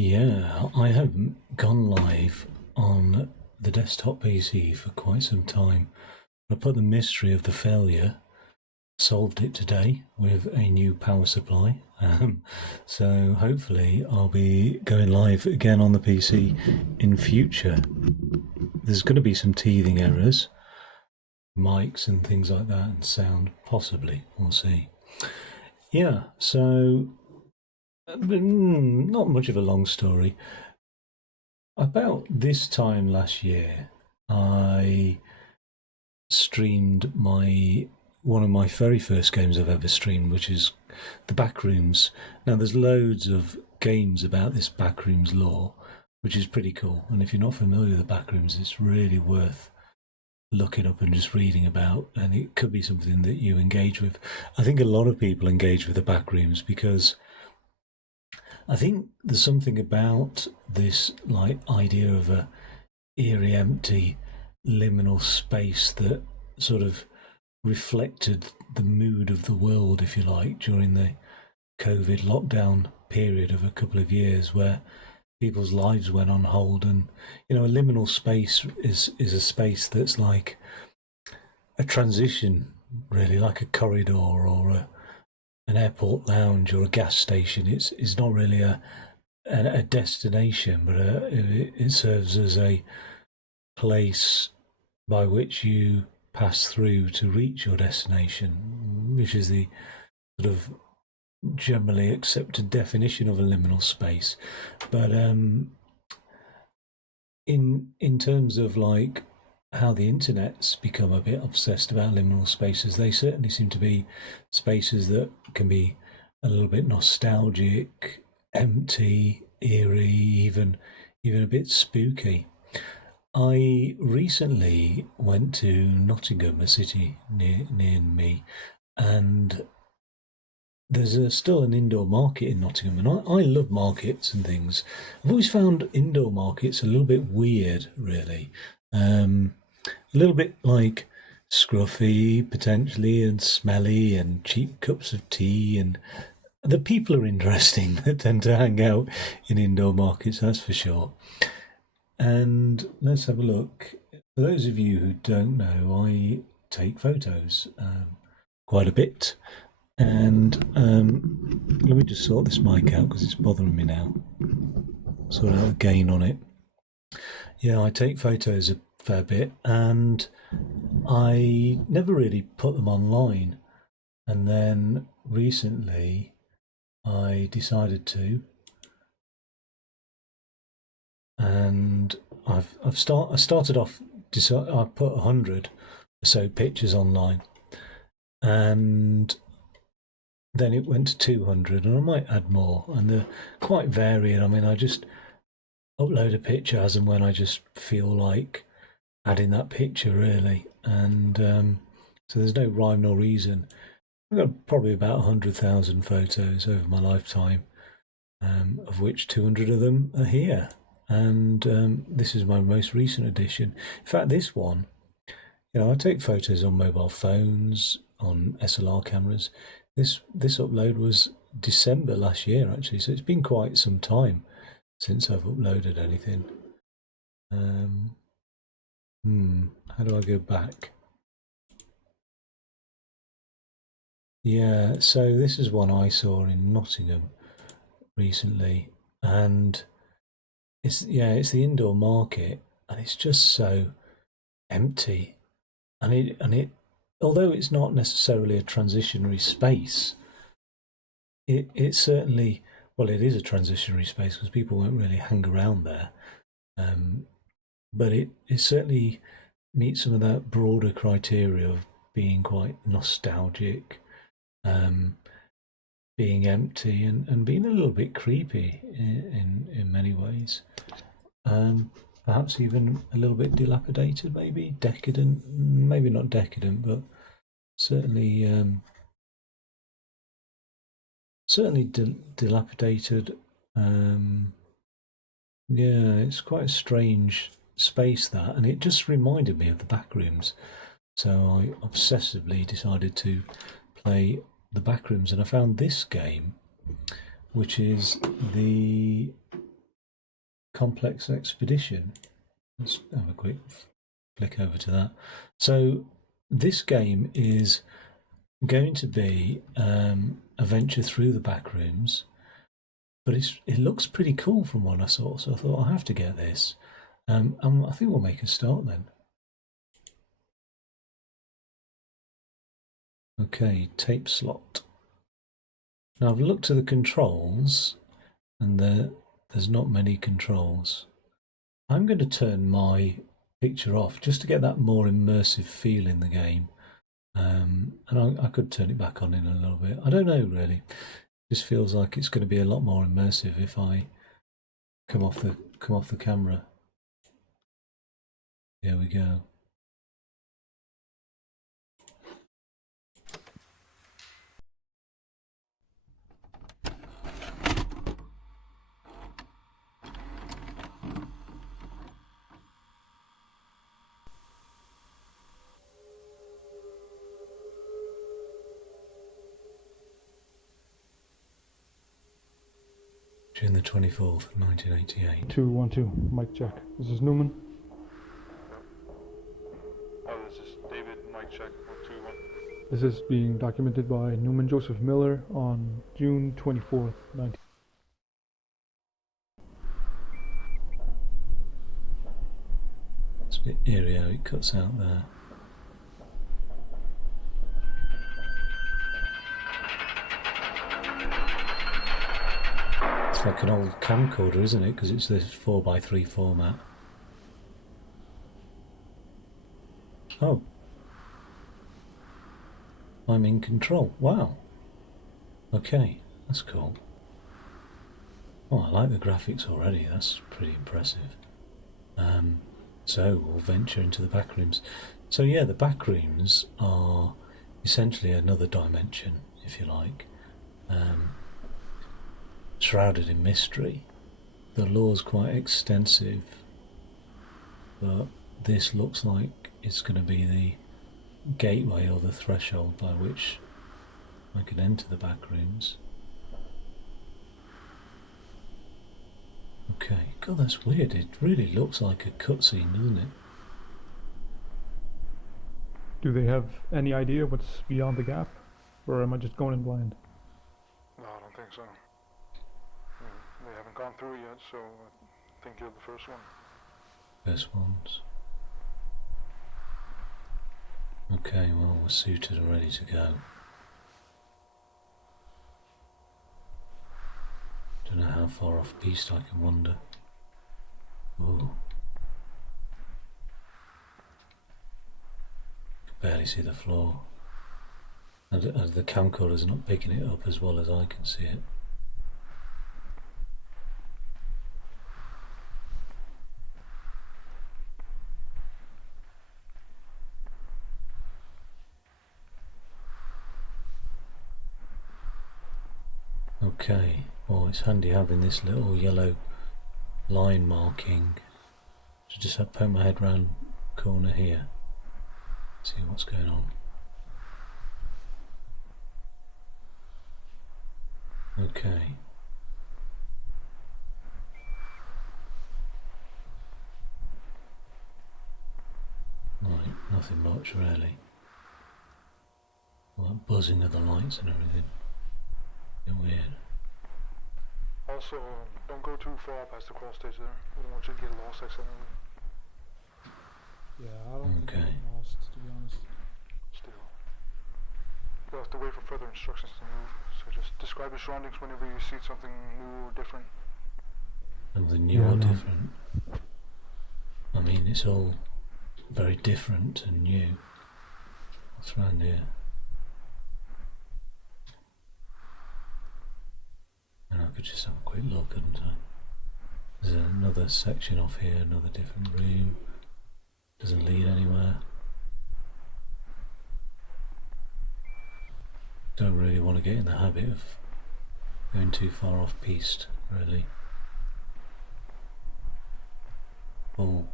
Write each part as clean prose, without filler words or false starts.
Yeah, I haven't gone live on the desktop PC for quite some time. I put the mystery of the failure, solved it today with a new power supply. So hopefully I'll be going live again on the PC in future. There's going to be some teething errors, mics and things like that, and sound, possibly. We'll see. Yeah, so not much of a long story. About this time last year, I streamed my one of my very first games I've ever streamed, which is the Backrooms. Now, there's loads of games about this Backrooms lore, which is pretty cool. And if you're not familiar with the Backrooms, it's really worth looking up and just reading about. And it could be something that you engage with. I think a lot of people engage with the Backrooms because I think there's something about this like idea of a eerie, empty, liminal space that sort of reflected the mood of the world, if you like, during the COVID lockdown period of a couple of years, where people's lives went on hold, and a liminal space is a space that's like a transition, really, like a corridor or an airport lounge or a gas station. It's not really a destination, but it serves as a place by which you pass through to reach your destination, which is the sort of generally accepted definition of a liminal space. But in terms of like how the internet's become a bit obsessed about liminal spaces, they certainly seem to be spaces that can be a little bit nostalgic, empty, eerie, even a bit spooky. I recently went to Nottingham, a city near me, and there's still an indoor market in Nottingham, and I love markets and things. I've always found indoor markets a little bit weird, really. A little bit like scruffy, potentially, and smelly, and cheap cups of tea, and the people are interesting that tend to hang out in indoor markets, that's for sure. And let's have a look. For those of you who don't know, I take photos quite a bit. And let me just sort this mic out because it's bothering me now. Sort out the gain on it. Yeah, I take photos a fair bit, and I never really put them online. And then recently, I decided to, and I started off. I put 100 or so pictures online, and then it went to 200, and I might add more, and they're quite varied. I mean, I just upload a picture as and when I just feel like adding that picture, really, and so there's no rhyme nor reason. I've got probably about 100,000 photos over my lifetime, of which 200 of them are here, and this is my most recent edition. In fact, this one, I take photos on mobile phones, on SLR cameras. This upload was December last year, actually, so it's been quite some time since I've uploaded anything. How do I go back? Yeah, so this is one I saw in Nottingham recently, and it's the indoor market, and it's just so empty, and it although it's not necessarily a transitionary space, it certainly, well, it is a transitionary space because people won't really hang around there, um, but it certainly meets some of that broader criteria of being quite nostalgic, um, being empty, and being a little bit creepy in many ways. Perhaps even a little bit dilapidated, maybe decadent, maybe not decadent, but certainly dilapidated. Um, yeah, it's quite a strange space, that, and it just reminded me of the Backrooms. So I obsessively decided to play the Backrooms, and I found this game, which is the complex expedition. Let's have a quick flick over to that. So this game is going to be a venture through the Backrooms, but it looks pretty cool from what I saw, so I thought I'll have to get this. And I think we'll make a start then. Okay, tape slot. Now I've looked at the controls, and there's not many controls. I'm going to turn my picture off just to get that more immersive feel in the game. And I could turn it back on in a little bit. I don't know really. It just feels like it's going to be a lot more immersive if I come off the camera. Here we go. June the 24th, 1988. 212, mic check. This is Newman. This is David, mic check, 121. This is being documented by Newman Joseph Miller on June 24th, 19... It's a bit eerie how it cuts out there. It's like an old camcorder, isn't it? Because it's this 4x3 format. Oh. I'm in control. Wow. Okay, that's cool. Oh, I like the graphics already. That's pretty impressive. So we'll venture into the Backrooms. So yeah, the Backrooms are essentially another dimension, if you like. Shrouded in mystery. The lore's quite extensive, but this looks like it's going to be the gateway or the threshold by which I can enter the Backrooms. Okay, God, that's weird. It really looks like a cutscene, doesn't it? Do they have any idea what's beyond the gap? Or am I just going in blind? No, I don't think so. They haven't gone through yet, so I think you're the first one. First ones. Okay, well, we're suited and ready to go. Don't know how far off piste I can wander. Ooh. Can barely see the floor. And the camcorder's not picking it up as well as I can see it. Okay, well, it's handy having this little yellow line marking. So just have to poke my head round the corner here, see what's going on. Okay. Right, nothing much really. All that buzzing of the lights and everything. Weird. Also, don't go too far past the cross stage there. We don't want you to get lost accidentally. Yeah, I don't think I'm lost, to be honest. Still. You'll have to wait for further instructions to move. So just describe your surroundings whenever you see something new or different. Something new or different? I mean, it's all very different and new. What's around here? And I could just have a quick look, couldn't I? There's another section off here, another different room. Doesn't lead anywhere. Don't really want to get in the habit of going too far off piste, really. All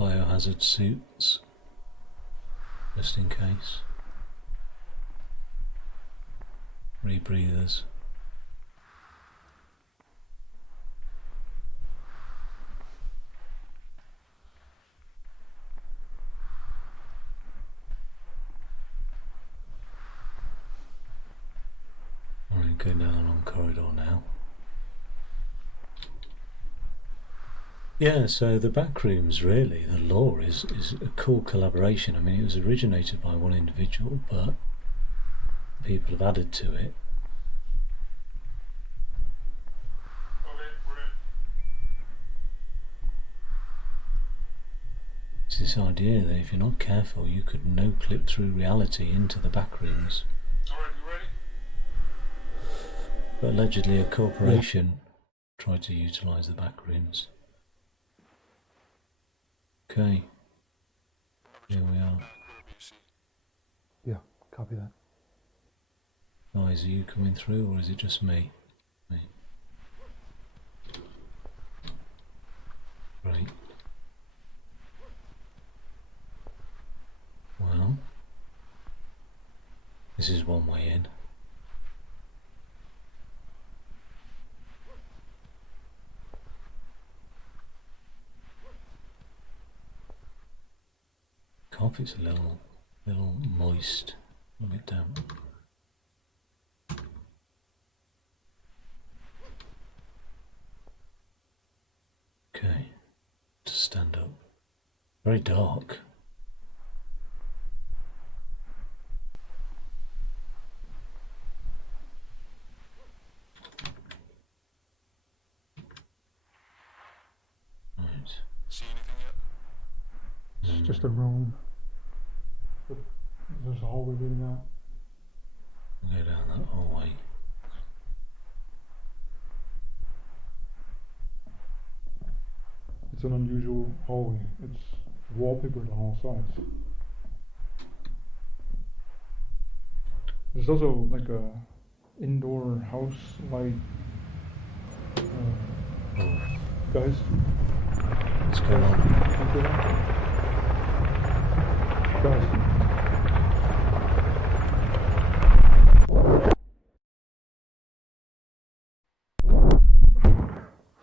biohazard suits, just in case. Rebreathers. going down a long corridor now. Yeah, so the Backrooms, really, the lore is a cool collaboration. I mean, it was originated by one individual, but people have added to it. Okay, we're in. It's this idea that if you're not careful, you could no-clip through reality into the Backrooms. Alright, you ready? But allegedly a corporation tried to utilise the Backrooms. Okay, here we are. Whatever you see. Yeah, copy that. Guys, are you coming through or is it just me? Me. Right. Well, this is one way in. Carpet's a little moist, a little bit damp. Okay, just stand up. Very dark. Right. See anything yet? It's just a room. But there's a hallway leading out. I'll go down that hallway. It's an unusual hallway. It's wallpapered on all sides. There's also like a indoor house light. Oh, Guys, what's going on? Guys.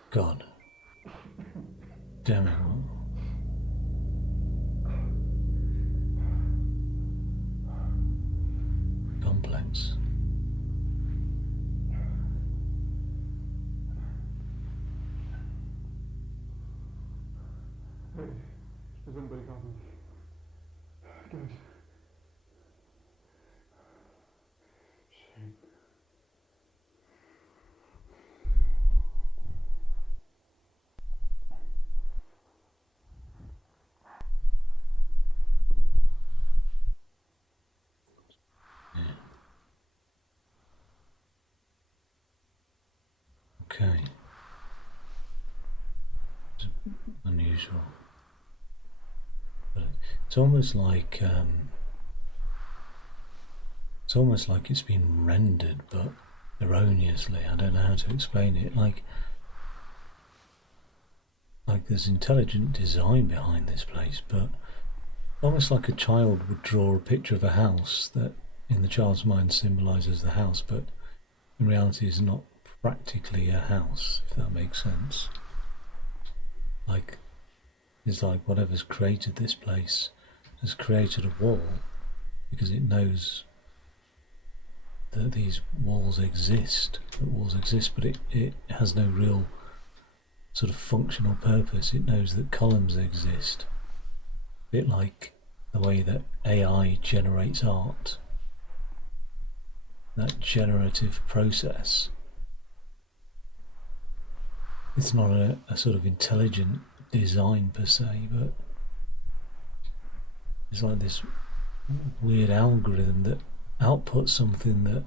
God. Damn it. Complex. Hey, is anybody coming? Guys. Shame. Okay. It's unusual. But it's almost like it's been rendered, but erroneously. I don't know how to explain it. Like there's intelligent design behind this place, but almost like a child would draw a picture of a house that in the child's mind symbolises the house, but in reality is not practically a house, if that makes sense. Like, it's like whatever's created this place has created a wall because it knows that these walls exist, but it has no real sort of functional purpose. It knows that columns exist. A bit like the way that AI generates art. That generative process. It's not a sort of intelligent design per se, but it's like this weird algorithm that outputs something that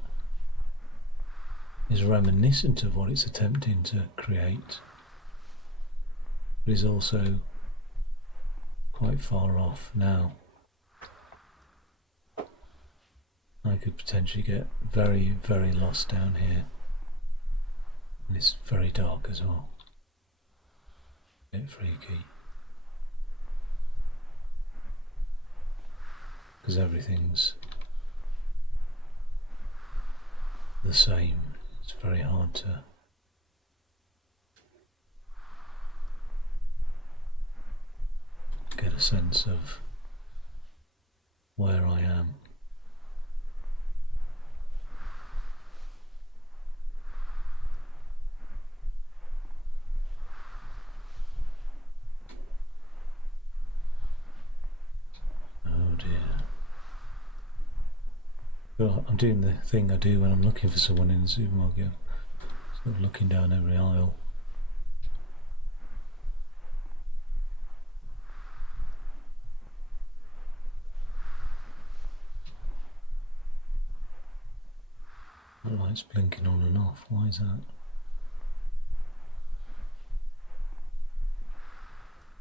is reminiscent of what it's attempting to create, but is also quite far off now. I could potentially get very, very lost down here, and it's very dark as well. A bit freaky. Because everything's the same. It's very hard to get a sense of where I am. But I'm doing the thing I do when I'm looking for someone in the supermarket. Sort of looking down every aisle. The light's blinking on and off. Why is that?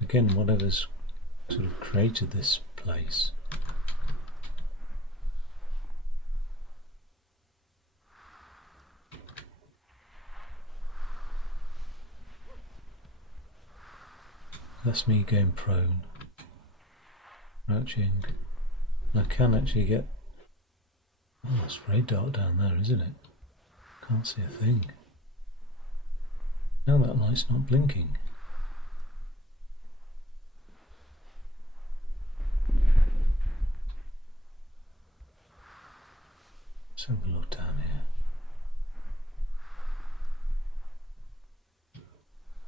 Again, whatever's sort of created this place. That's me going prone, crouching. And I can actually get... Oh, it's very dark down there, isn't it? Can't see a thing. Now that light's not blinking. Let's have a look down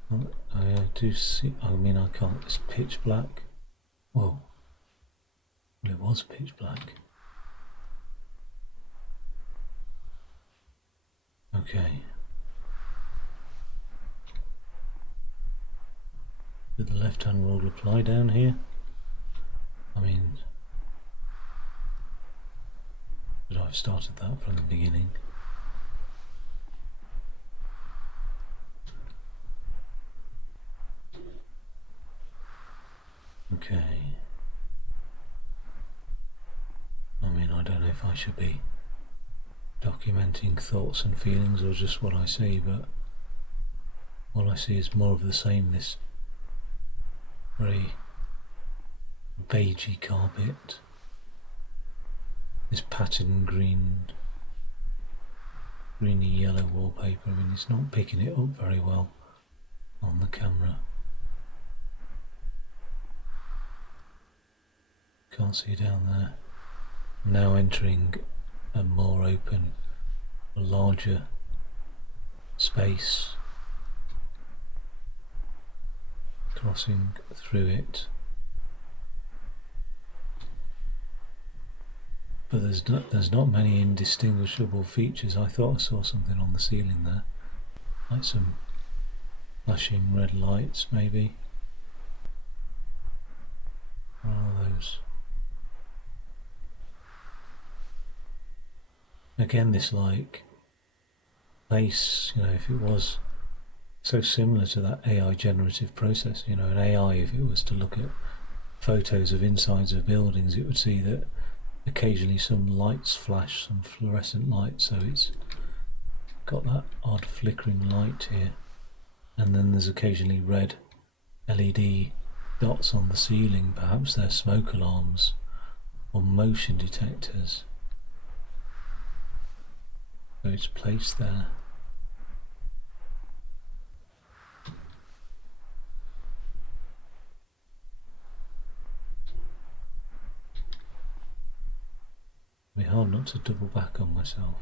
here. I do see... I mean, I can't... It's pitch black. Whoa. Well, it was pitch black. Okay. Did the left-hand rule apply down here? I mean... But I've started that from the beginning. Okay. I mean, I don't know if I should be documenting thoughts and feelings or just what I see, but all I see is more of the same, this very beigey carpet, this patterned greeny yellow wallpaper. I mean, it's not picking it up very well on the camera. Can't see down there. I'm now entering a more open, a larger space, crossing through it. But there's not many indistinguishable features. I thought I saw something on the ceiling there, like some flashing red lights maybe. What are those? Again, this like place, you know, if it was so similar to that AI generative process, you know, an AI, if it was to look at photos of insides of buildings, it would see that occasionally some lights flash, some fluorescent light, so it's got that odd flickering light here, and then there's occasionally red LED dots on the ceiling. Perhaps they're smoke alarms or motion detectors. So it's placed there. It'd be hard not to double back on myself.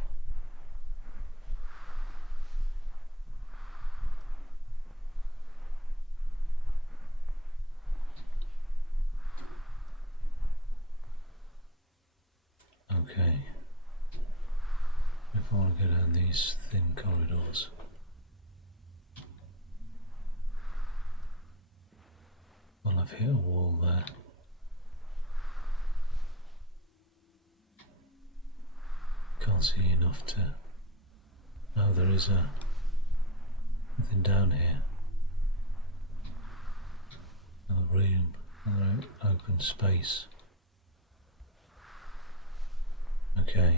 Okay. If I want to go down these thin corridors. Well, I've hit a wall there. Can't see enough to... Oh, there is nothing down here. Another room, another open space. Okay.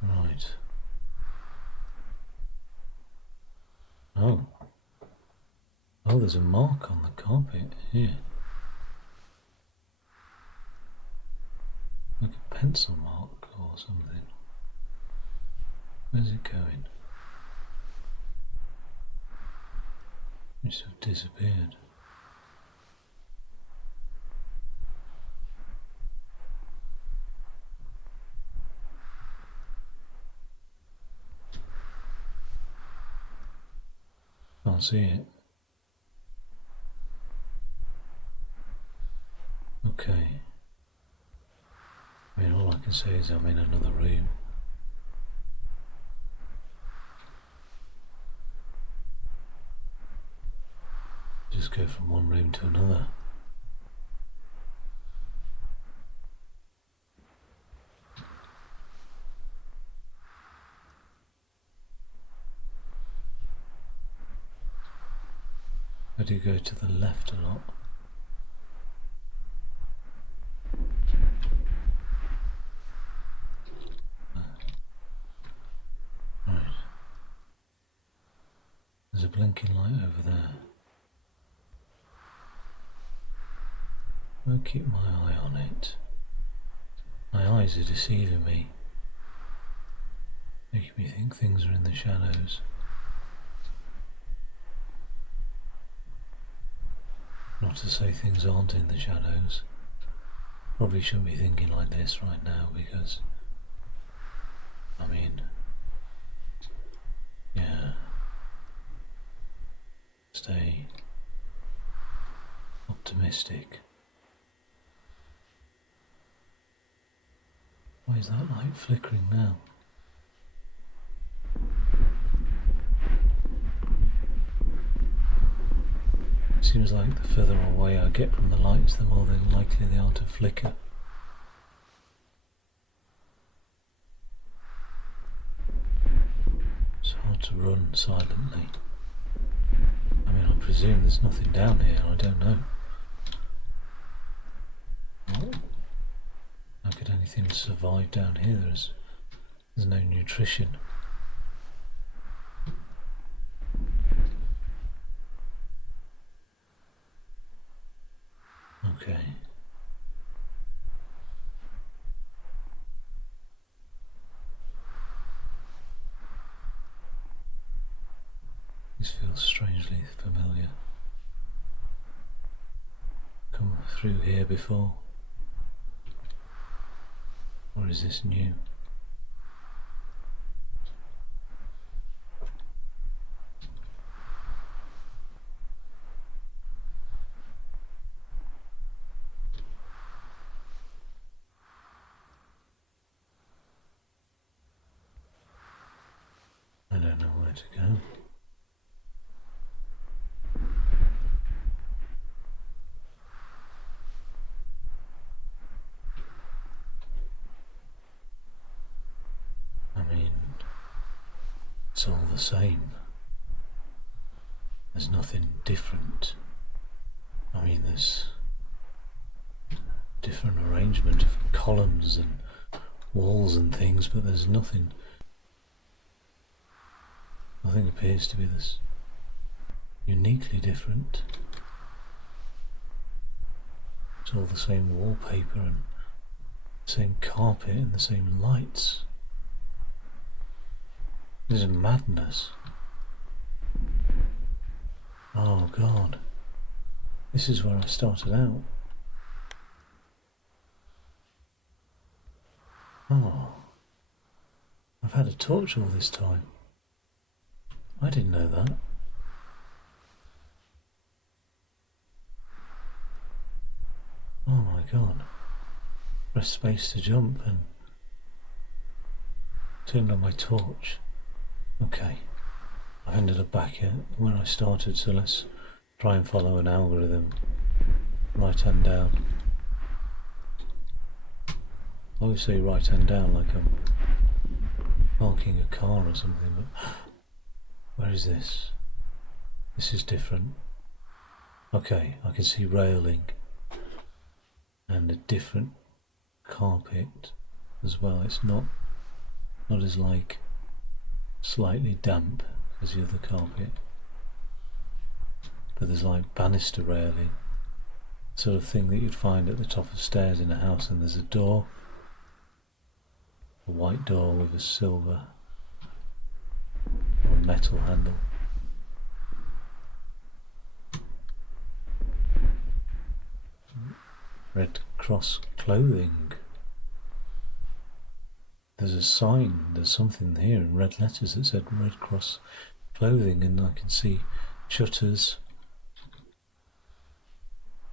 Right. Oh. Oh, there's a mark on the carpet here. Like a pencil mark or something. Where's it going? It's sort of disappeared. can't see it. Okay. I mean, all I can say is I'm in another room. Just go from one room to another. I do go to the left a lot. Right. There's a blinking light over there. I'll keep my eye on it. My eyes are deceiving me, making me think things are in the shadows. Not to say things aren't in the shadows. Probably shouldn't be thinking like this right now because, I mean, yeah, stay optimistic. Why is that light flickering now? Seems like the further away I get from the lights, the more likely they are to flicker. It's hard to run silently. I mean, I presume there's nothing down here, I don't know. Oh. How could anything survive down here? There's no nutrition. Okay. This feels strangely familiar. Come through here before? Or is this new? I don't know where to go. I mean, it's all the same. There's nothing different. I mean, there's different arrangement of columns and walls and things, but there's nothing appears to be this uniquely different. It's all the same wallpaper and the same carpet and the same lights. This is madness. Oh God. This is where I started out. Oh. I've had a torch all this time. I didn't know that. Oh my God. Press space to jump and turned on my torch. Okay. I've ended up back at where I started, so let's try and follow an algorithm. Right hand down. I always say right hand down like I'm parking a car or something, but where is this? This is different. Okay, I can see railing and a different carpet as well. It's not as like slightly damp as the other carpet, but there's like banister railing, sort of thing that you'd find at the top of stairs in a house, and there's a door, a white door with a silver or metal handle. Red Cross clothing. There's a sign, there's something here in red letters that said Red Cross clothing, and I can see shutters.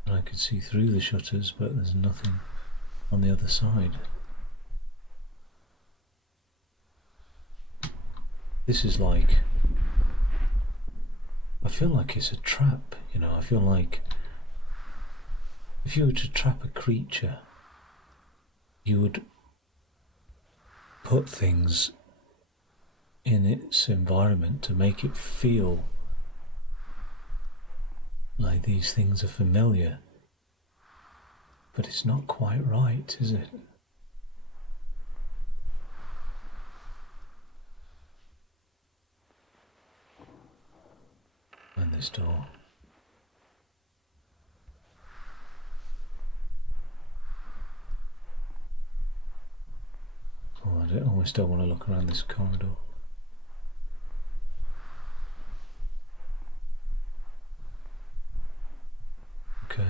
And I can see through the shutters, but there's nothing on the other side. This is like, I feel like it's a trap, you know. I feel like if you were to trap a creature, you would put things in its environment to make it feel like these things are familiar. But it's not quite right, is it? And this door. Oh, I almost don't want to look around this corridor. Okay.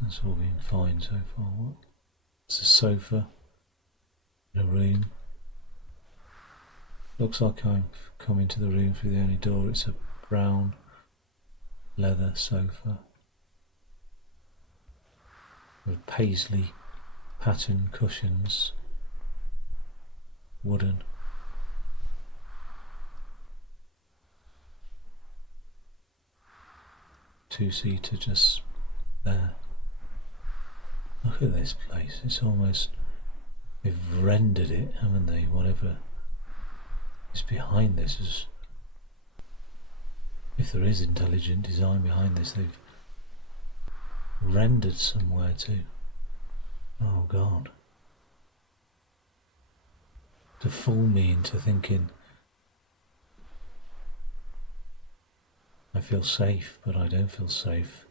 That's all been fine so far. What? It's a sofa in a room. Looks like I've come into the room through the only door. It's a brown leather sofa with paisley pattern cushions, wooden. Two-seater just there. Look at this place. It's almost, they've rendered it, haven't they? Whatever is behind this is, if there is intelligent design behind this, they've rendered somewhere to, oh God, to fool me into thinking I feel safe, but I don't feel safe.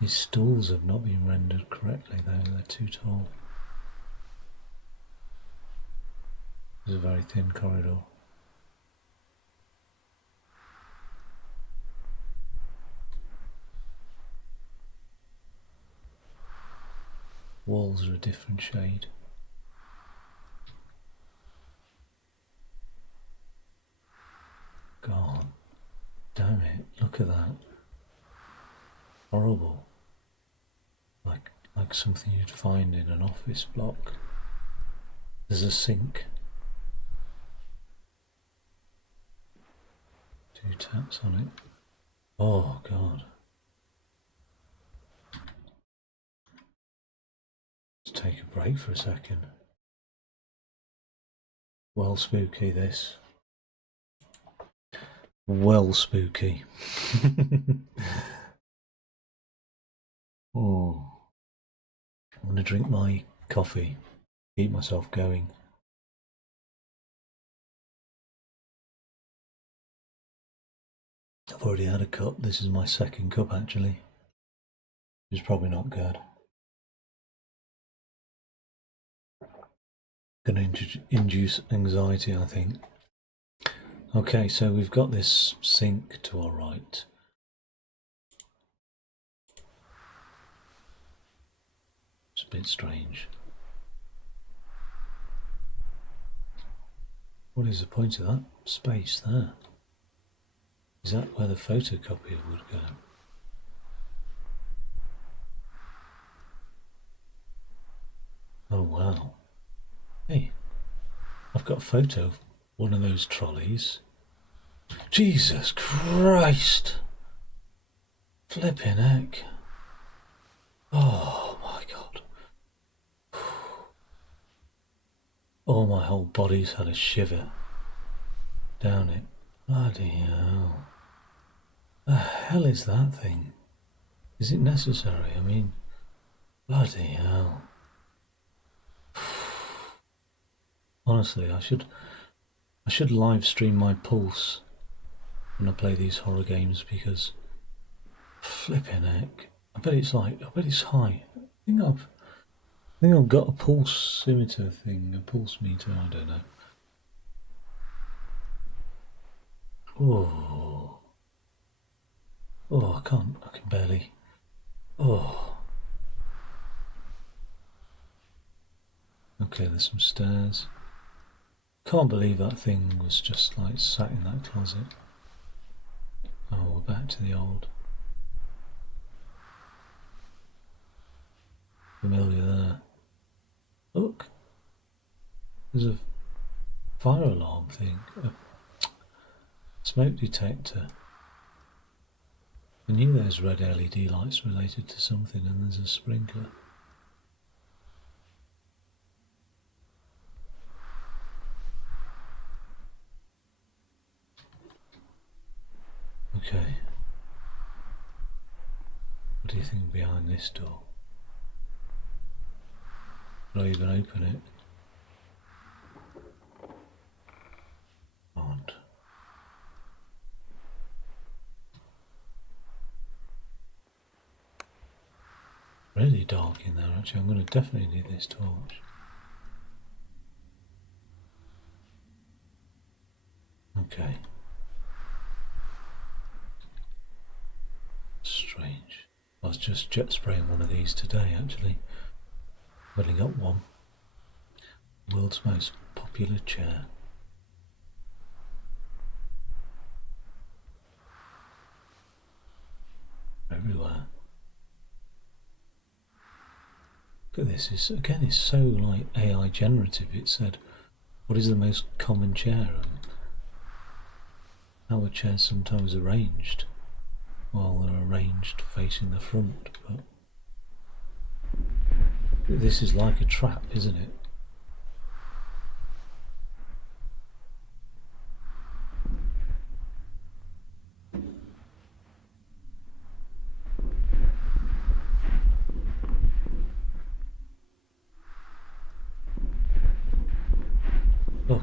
These stools have not been rendered correctly though, they're too tall. There's a very thin corridor. Walls are a different shade. God damn it, look at that. Horrible. Like something you'd find in an office block. There's a sink. 2 taps on it. Oh God. Let's take a break for a second. Well spooky this. Well spooky. Oh. I'm going to drink my coffee, keep myself going. I've already had a cup. This is my second cup actually. It's probably not good. Going to induce anxiety, I think. Okay, so we've got this sink to our right. It's a bit strange. What is the point of that space there? Is that where the photocopier would go? Oh wow. Hey, I've got a photo of one of those trolleys. Jesus Christ! Flipping heck. Oh my God. Oh, my whole body's had a shiver down it. Bloody hell. The hell is that thing? Is it necessary? I mean, bloody hell. Honestly, I should live stream my pulse when I play these horror games because flipping heck. I bet it's high. I think I've got a pulsimeter thing, a pulse meter, I don't know. Oh. Oh, I can barely. Oh. Okay, there's some stairs. Can't believe that thing was just like sat in that closet. back to the old. Familiar there. Look, there's a fire alarm thing, a smoke detector. I knew those red LED lights related to something, and there's a sprinkler. Okay. What do you think behind this door? Will I even open it? Can't. Really dark in there actually. I'm going to definitely need this torch. Okay. Strange. I was just jet spraying one of these today actually. Filling up one. World's most popular chair. Everywhere. Look at this. It's so like AI generative. It said, what is the most common chair? And how are chairs sometimes arranged? Well, they're arranged facing the front, but this is like a trap, isn't it? Look.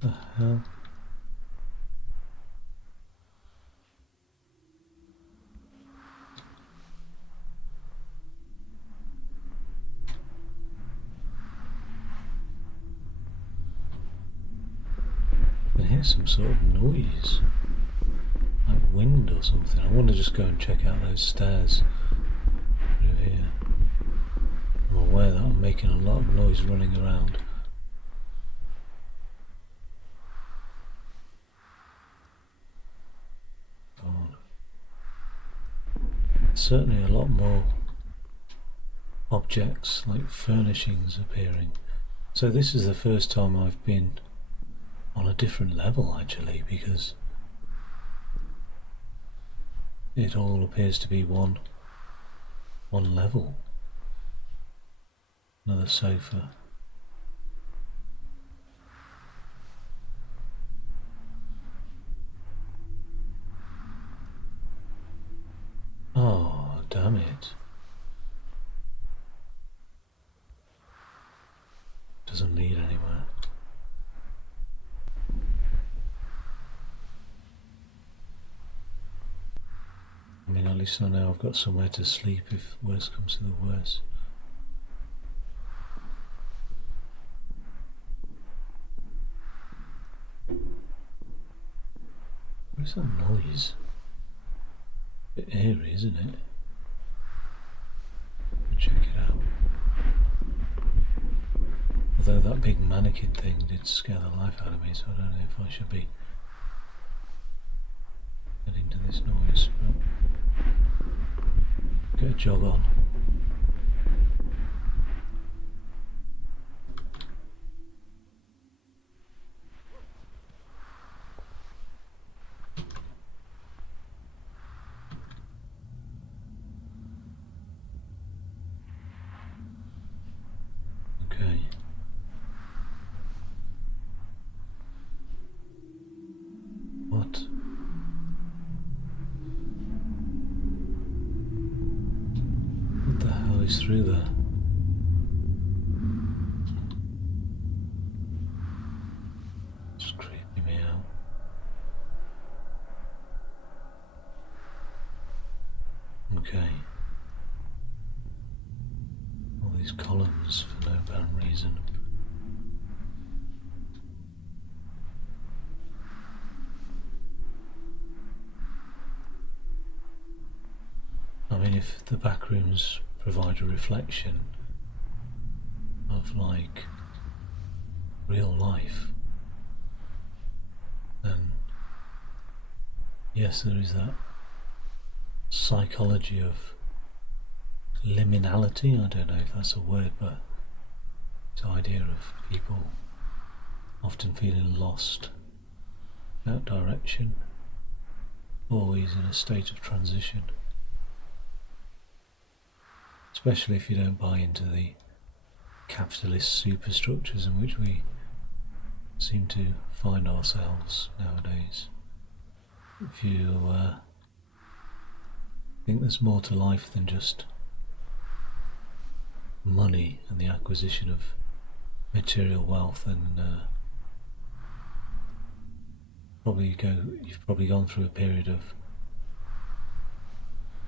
The hell? I can hear some sort of noise. Like wind or something. I want to just go and check out those stairs through here. I'm aware that I'm making a lot of noise running around. God. Certainly a lot more objects like furnishings appearing. So this is the first time I've been on a different level actually, because it all appears to be one level. Another sofa. Oh, damn it. Doesn't lead anywhere. I mean, at least I know I've got somewhere to sleep if worst comes to the worst. What is that noise? A bit eerie, isn't it? Check it out. Although that big mannequin thing did scare the life out of me, so I don't know if I should be getting to this noise. But get a jog on. Okay. What? What the hell is through there? It's creeping me out. Okay. All these columns for no apparent reason. I mean, if the backrooms provide a reflection of like real life. And yes, there is that psychology of liminality. I don't know if that's a word, but it's the idea of people often feeling lost, out direction, always in a state of transition. Especially if you don't buy into the capitalist superstructures in which we seem to find ourselves nowadays. If you think there's more to life than just money and the acquisition of material wealth, then you've probably gone through a period of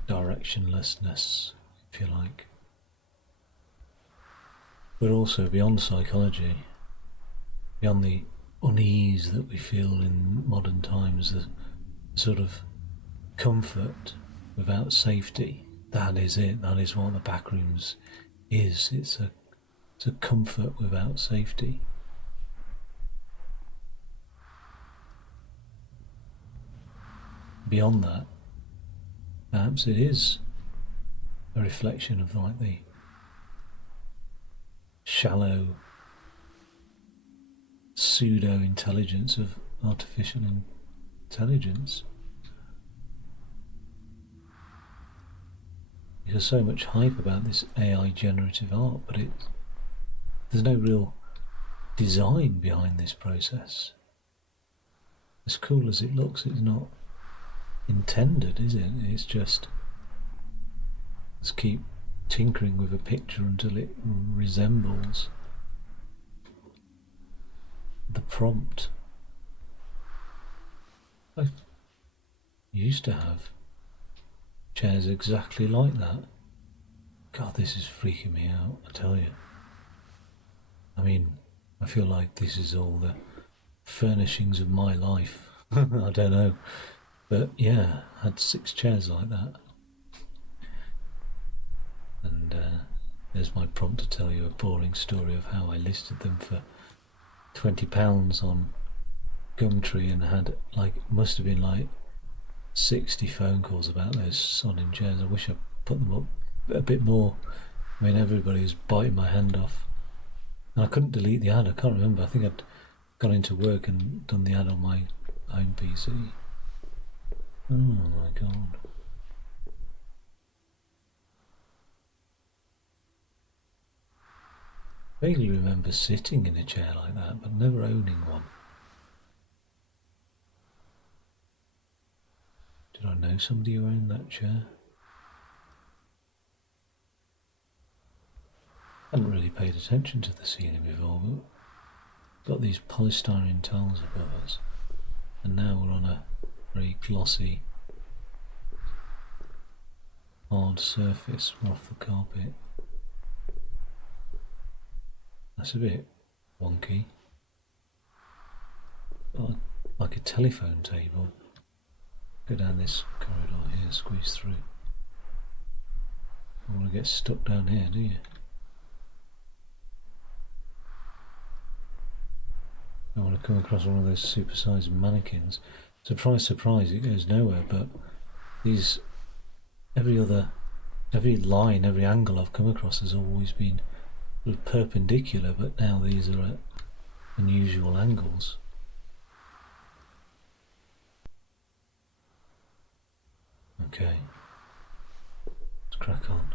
directionlessness, if you like. But also beyond psychology, beyond the unease that we feel in modern times, the sort of comfort without safety, that is it. That is what the Backrooms is. It's a comfort without safety. Beyond that, perhaps it is a reflection of like the shallow pseudo-intelligence of artificial intelligence. There's so much hype about this AI generative art, but there's no real design behind this process. As cool as it looks, it's not intended, is it? It's just, let's keep tinkering with a picture until it resembles the prompt. I used to have chairs exactly like that. God, this is freaking me out, I tell you. I mean, I feel like this is all the furnishings of my life. I don't know. But yeah, I had 6 chairs like that. And there's my prompt to tell you a boring story of how I listed them for £20 on Gumtree and had must have been 60 phone calls about those sodding chairs. I wish I put them up a bit more. I mean, everybody was biting my hand off. And I couldn't delete the ad, I can't remember. I think I'd gone into work and done the ad on my home PC. Oh my god. I vaguely remember sitting in a chair like that, but never owning one. Did I know somebody who owned that chair? I hadn't really paid attention to the ceiling before, but got these polystyrene tiles above us, and now we're on a very glossy, hard surface off the carpet. That's a bit wonky. Like a telephone table. Go down this corridor here, squeeze through. I want to get stuck down here, do you? I want to come across one of those supersized mannequins. Surprise, surprise, it goes nowhere, but these, every line, every angle I've come across has always been sort of perpendicular, but now these are at unusual angles. Okay, let's crack on.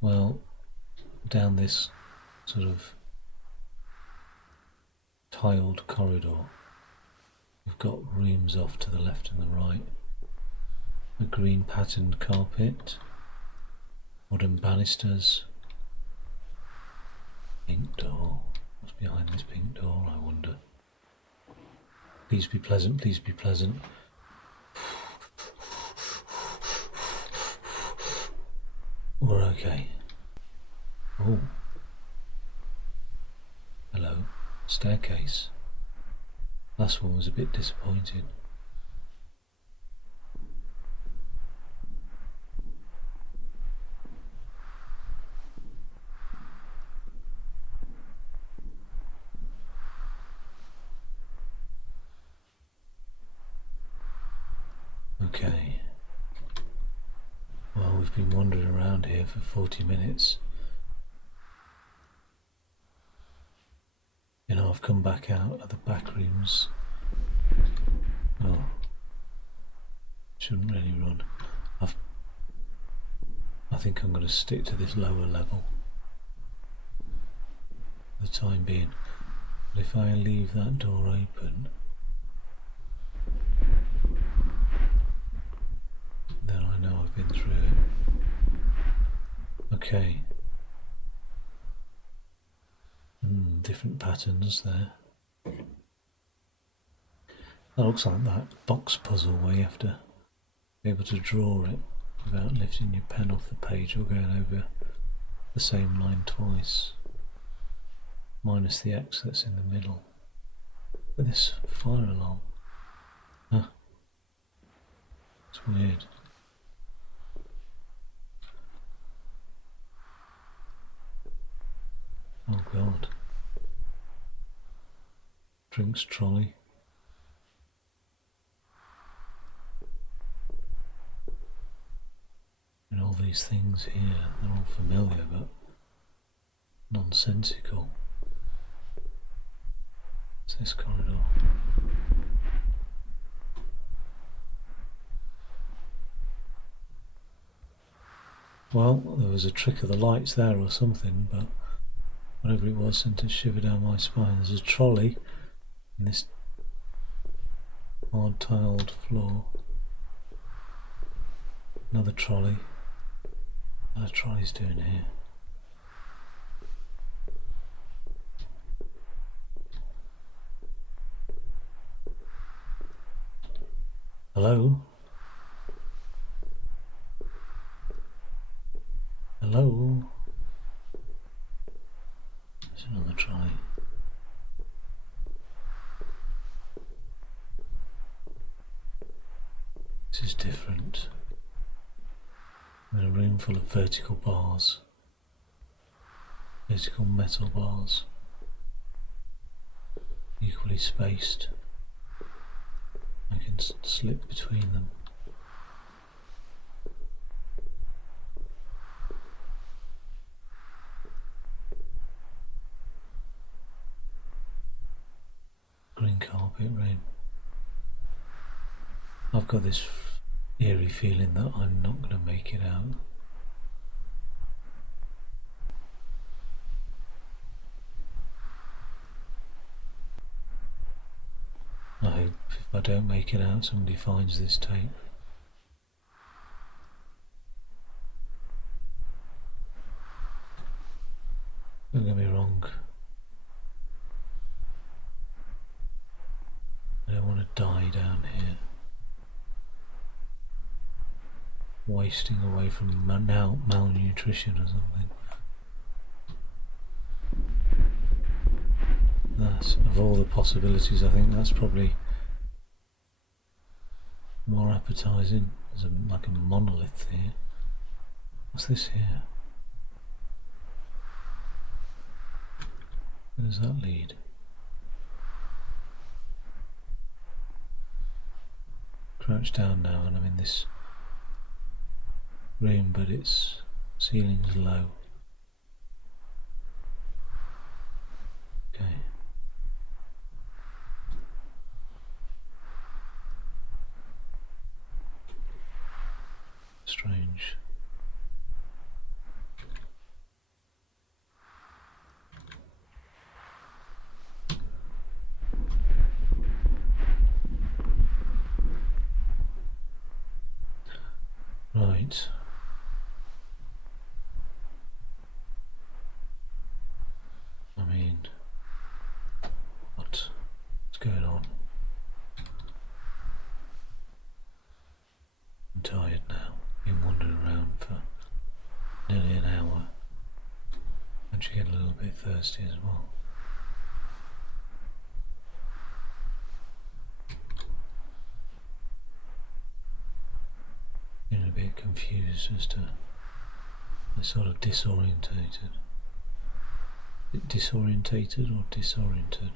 Well, down this sort of tiled corridor, we've got rooms off to the left and the right. A green patterned carpet, wooden banisters, pink door. What's behind this pink door, I wonder? Please be pleasant, please be pleasant. We're okay. Oh. Hello. Staircase. Last one was a bit disappointing. Okay. Well, we've been wandering around here for 40 minutes. You know, I've come back out of the back rooms. Oh, shouldn't really run. I think I'm going to stick to this lower level for the time being. But if I leave that door open, then I know I've been through it. Okay. Different patterns there. That looks like that box puzzle where you have to be able to draw it without lifting your pen off the page or going over the same line twice, minus the X that's in the middle. But this fire alarm, it's weird. Oh God. Drinks trolley. And all these things here, they're all familiar but nonsensical. What's this corridor? Well, there was a trick of the lights there or something, but whatever it was sent a shiver down my spine. There's a trolley in this hard tiled floor. Another trolley. What are trolleys doing here? Hello? Hello? There's another trolley. This is different. I'm in a room full of vertical bars. Vertical metal bars. Equally spaced. I can slip between them. Green carpet room. I've got this eerie feeling that I'm not going to make it out. I hope if I don't make it out, somebody finds this tape. Don't get me wrong. I don't want to die down here. Wasting away from malnutrition or something. That's, of all the possibilities, I think that's probably more appetizing. There's like a monolith here. What's this here? Where does that lead? Crouch down now and I'm in this room, but its ceiling's low. Okay. Strange. Right. I mean, what's going on? I'm tired now. Been wandering around for nearly an hour. And she get a little bit thirsty as well. Getting a bit confused as to sort of disorientated. Disorientated or disoriented?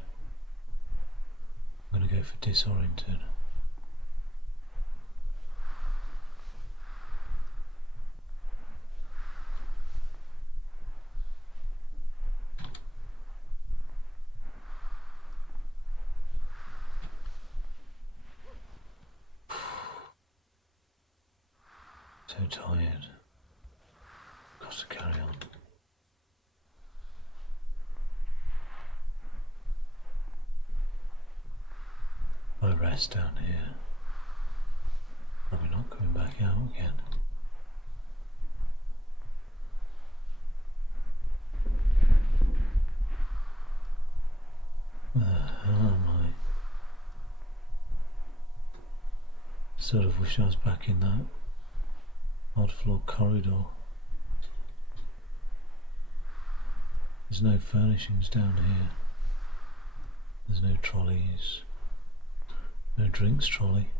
I'm going to go for disoriented. So tired. Got to carry on. I rest down here. Probably not coming back out again. Where the hell am I? Sort of wish I was back in that odd floor corridor. There's no furnishings down here. There's no trolleys. No drinks trolley.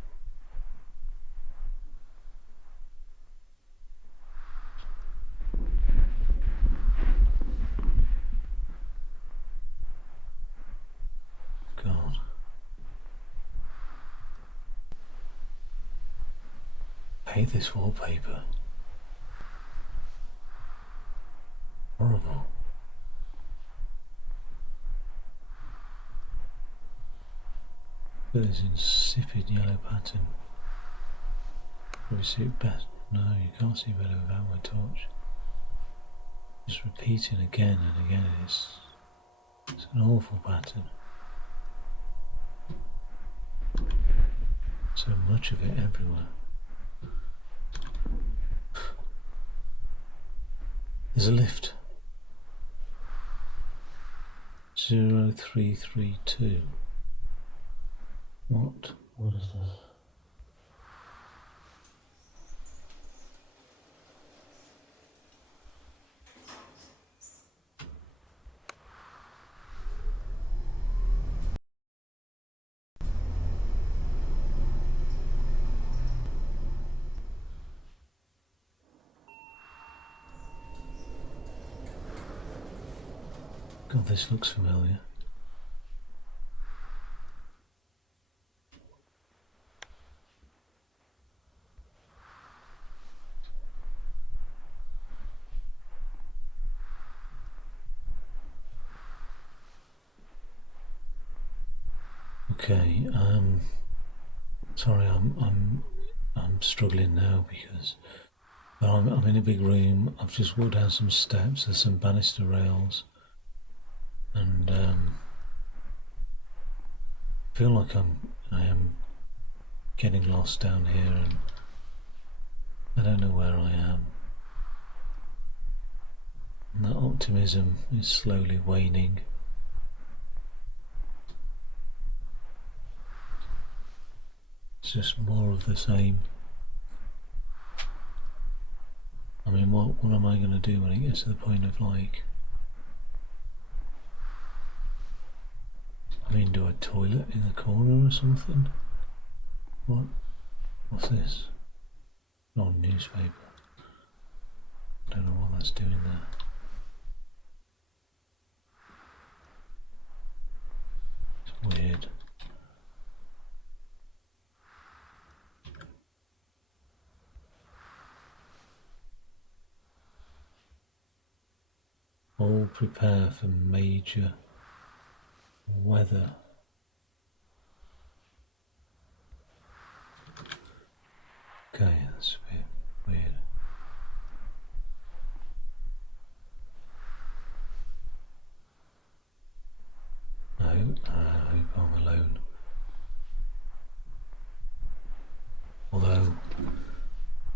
God. I hate this wallpaper. Horrible. Look at this insipid yellow pattern. Probably see it better. No, you can't see better without my torch. Just repeating again and again. It's an awful pattern. So much of it everywhere. There's a lift. 0332. What? What is this? God, this looks familiar. Okay, sorry, I'm struggling now because I'm in a big room. I've just walked down some steps. There's some banister rails, and feel like I am getting lost down here, and I don't know where I am. And that optimism is slowly waning. It's just more of the same. I mean, what am I going to do when it gets to the point of like... I mean, do a toilet in the corner or something? What's this? Not a newspaper. Don't know what that's doing there. It's weird. All prepare for major weather. Okay, that's a bit weird. No, I hope I'm alone. Although,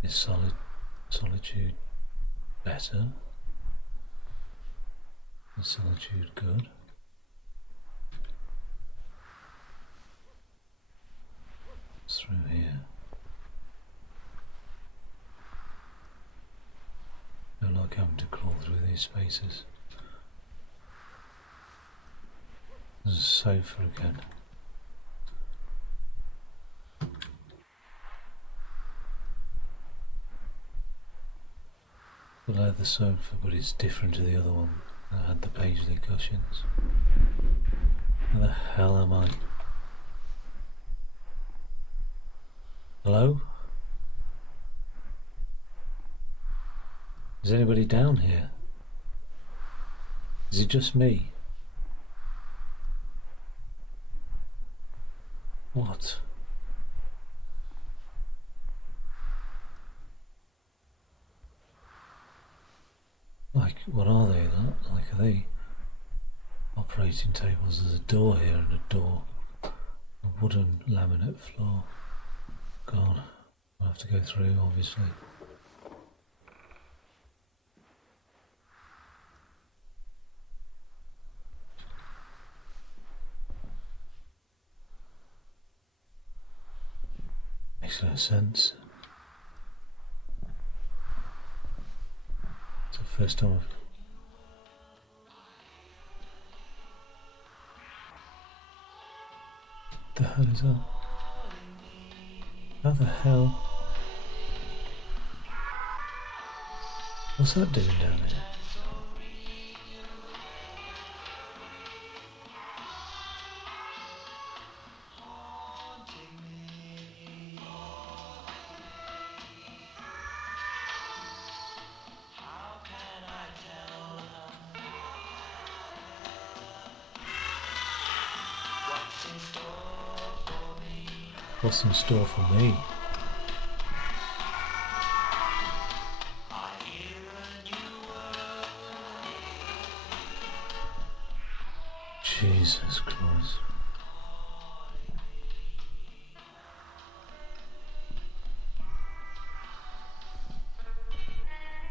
is solitude better? Is solitude good? It's through here. I don't like having to crawl through these spaces. There's a sofa again. The leather sofa, but it's different to the other one that had the paisley cushions. Where the hell am I? Hello? Is anybody down here? Is it just me? What? Like, what are they? Like, are they operating tables? There's a door here and a door. A wooden laminate floor. God, I'll have to go through, obviously. Makes no sense. It's the first time I've... What the hell is that? How the hell? What's that doing down here? What's in store for me? Jesus Christ.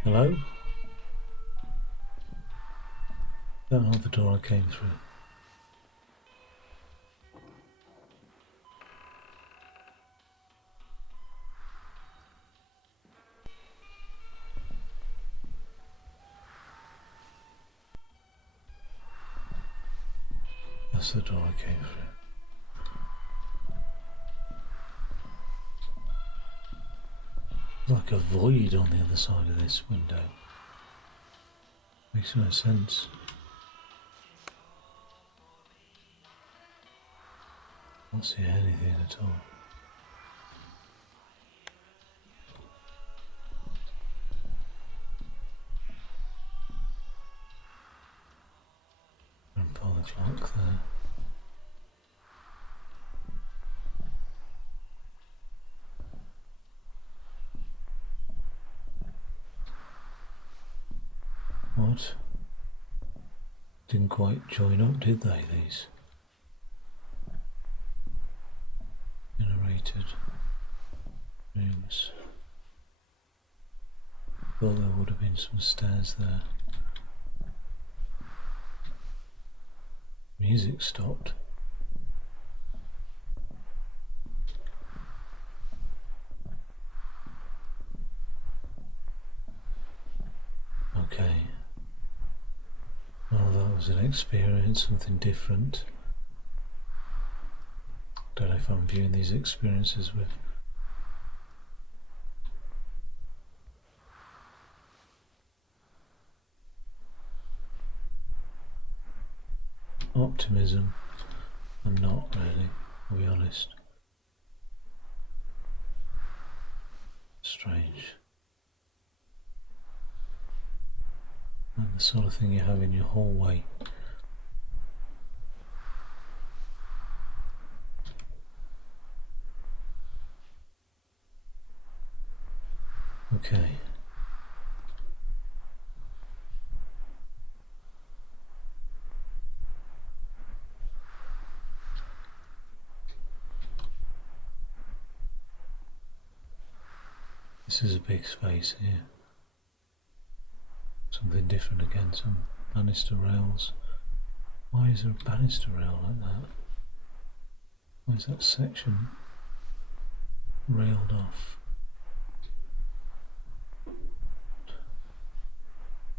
Hello? That's not the door I came through. That's the door I came through. Like a void on the other side of this window. Makes no sense. Can't see anything at all. Grandfather clock there. What? Didn't quite join up, did they, these? Generated rooms. Thought there would have been some stairs there. Music stopped. Okay. Well, that was an experience, something different. Don't know if I'm viewing these experiences with optimism. I'm not really, I'll be honest. Strange. And the sort of thing you have in your hallway. Okay. This is a big space here. Something different again, some banister rails. Why is there a banister rail like that? Why is that section railed off?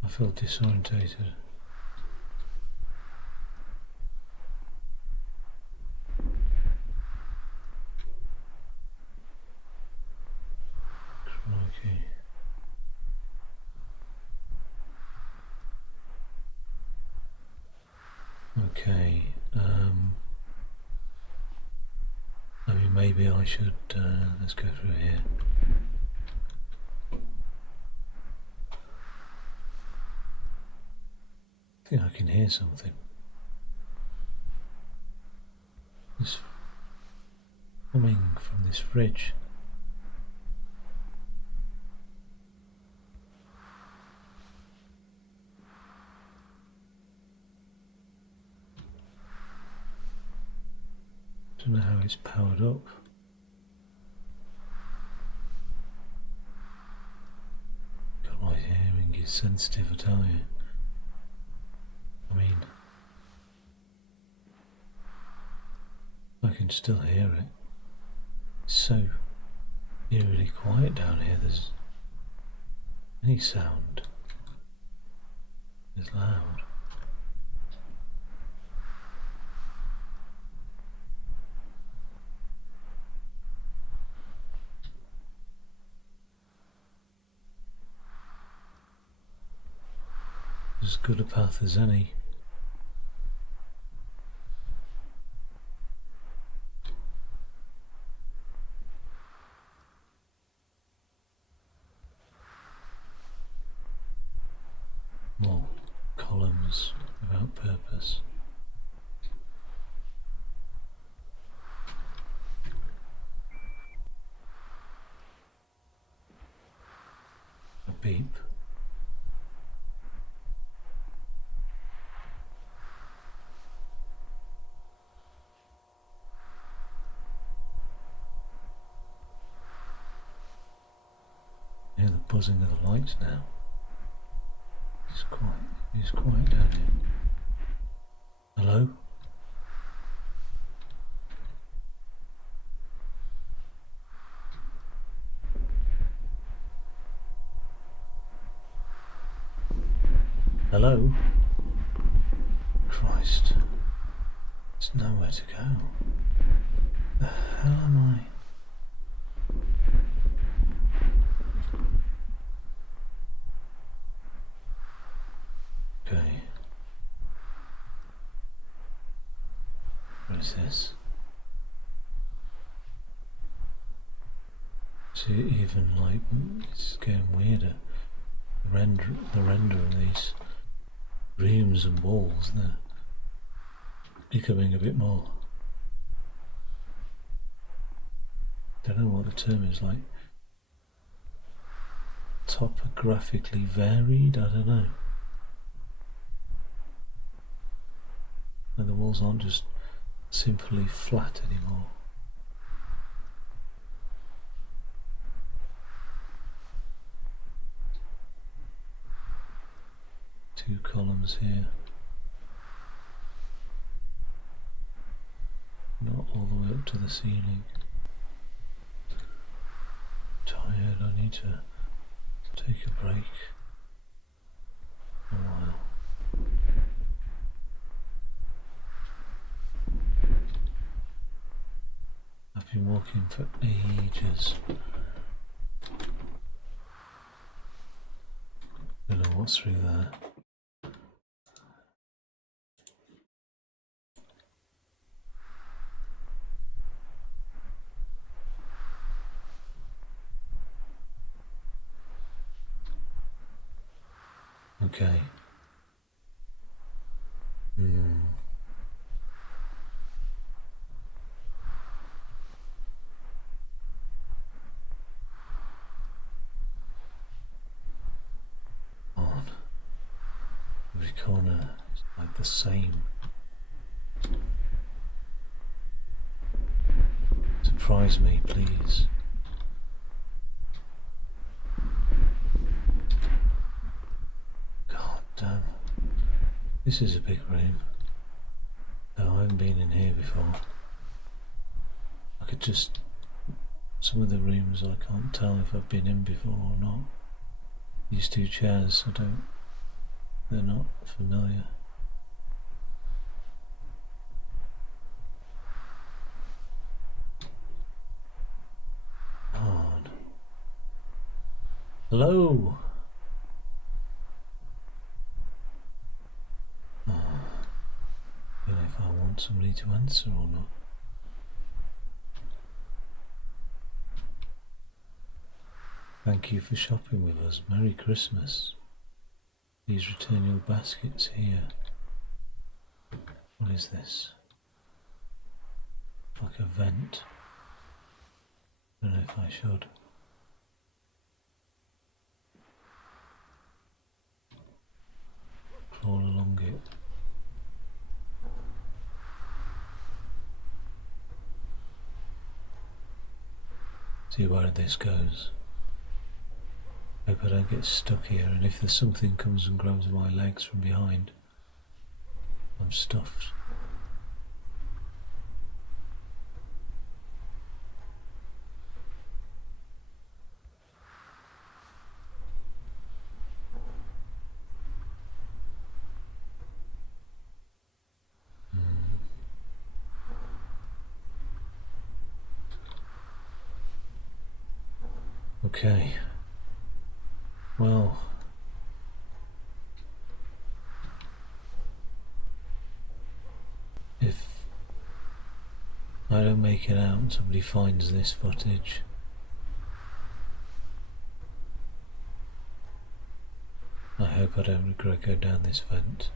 I feel disorientated. Crikey. Okay, I mean, maybe I should, let's go through here. I think I can hear something. It's coming from this fridge. Don't know how it's powered up. God, my hearing is sensitive, I tell you. I mean, I can still hear it. It's so eerily quiet down here. There's any sound is loud. As good a path as any. More columns without purpose. A beep. Hear the buzzing of the lights now. It's quiet down here. Hello? Hello? Christ. There's nowhere to go. The hell am I? Okay. What is this? See, even like it's getting weirder. The render of these rooms and walls, they're becoming a bit more. Don't know what the term is, like topographically varied. I don't know. And the walls aren't just simply flat anymore. Two columns here. Not all the way up to the ceiling. Tired, I need to take a break for a while. I've been walking for ages. Don't know what's through there. Okay. On. Every corner is like the same. Surprise me, please. God damn. This is a big room. No, I haven't been in here before. I could just... Some of the rooms I can't tell if I've been in before or not. These two chairs, they're not familiar. God. Hello! Oh. Don't know if I want somebody to answer or not. Thank you for shopping with us. Merry Christmas. Please return your baskets here. What is this? Like a vent. I don't know if I should. Crawl along it. See where this goes. Hope I don't get stuck here, and if there's something comes and grabs my legs from behind, I'm stuffed. Okay. Well, if I don't make it out and somebody finds this footage, I hope I don't regret going down this vent.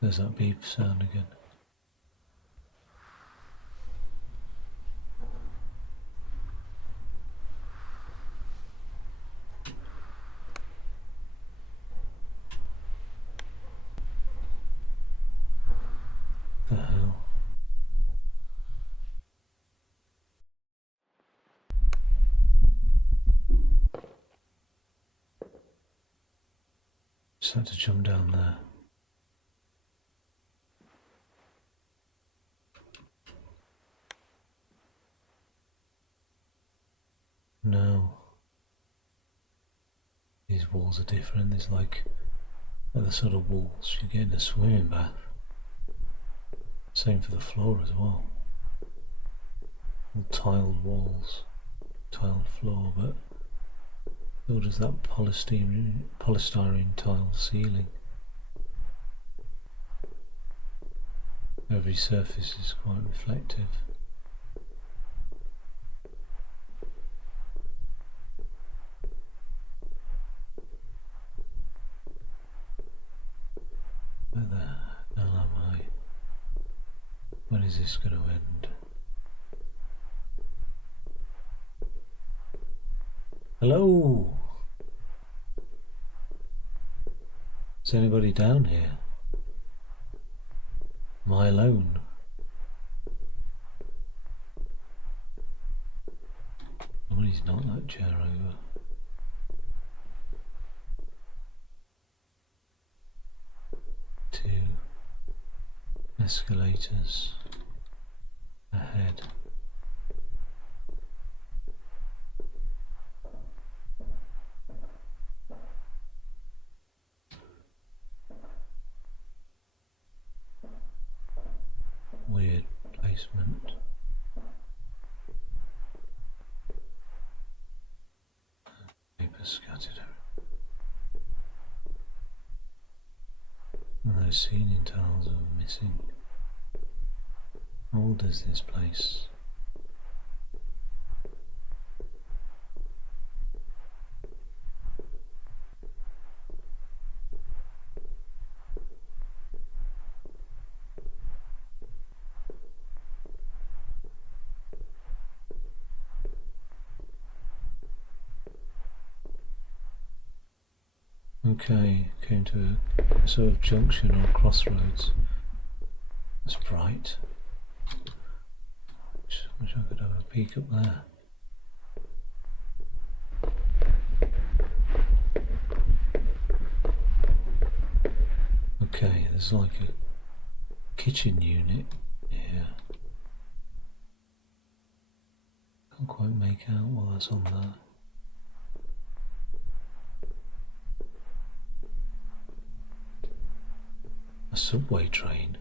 There's that beep sound again. The hell? Just had to jump down there. No. These walls are different. There's like the sort of walls you get in a swimming bath. Same for the floor as well. All tiled walls, tiled floor, but so does that polystyrene tile ceiling. Every surface is quite reflective. Where the hell am I? When is this going to end? Hello? Is anybody down here? Am I alone? Somebody's knocked that chair over. Two escalators ahead. Weird placement. Paper scattered over. And those ceiling tiles are missing. How old is this place? Okay, came to a sort of junction or crossroads. That's bright. Wish I could have a peek up there. Okay, there's like a kitchen unit here. Can't quite make out what that's on there. A subway train.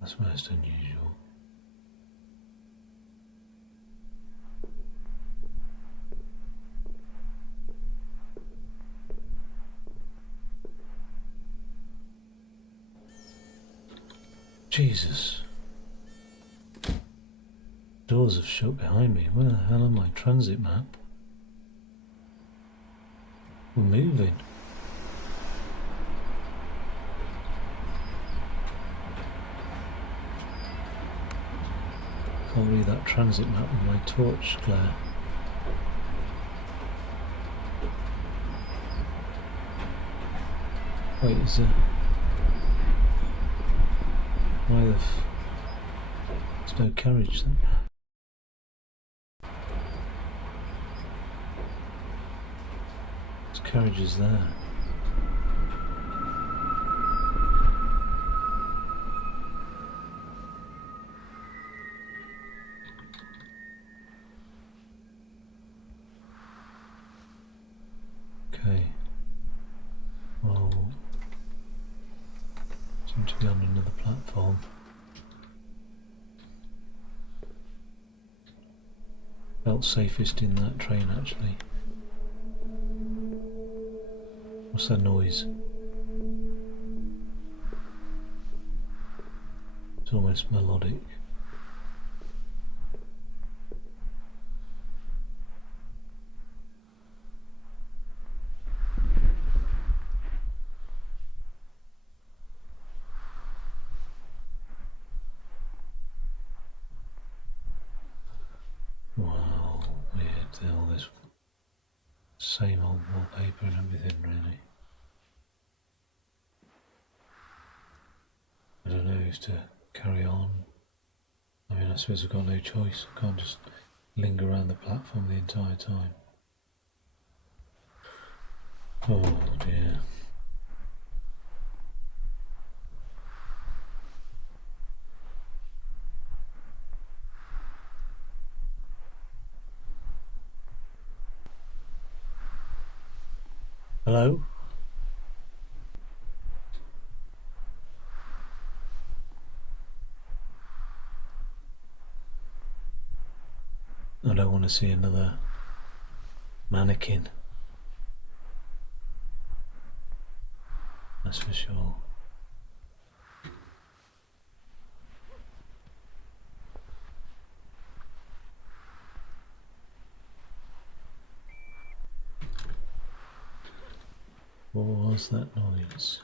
That's most unusual. Jesus. Doors have shut behind me. Where the hell am I? Transit map? We're moving. Can't read that transit map with my torch glare. Wait, is there... Why the there's no carriage then? There's carriages there. Okay. Well, seem to be on another platform. Felt safest in that train actually. What's that noise? It's almost melodic. Wow, weird, all this same old wallpaper and everything really. I don't know if to carry on. I mean, I suppose I've got no choice. I can't just linger around the platform the entire time. Oh dear. Hello? I don't want to see another mannequin. That's for sure. What was that noise?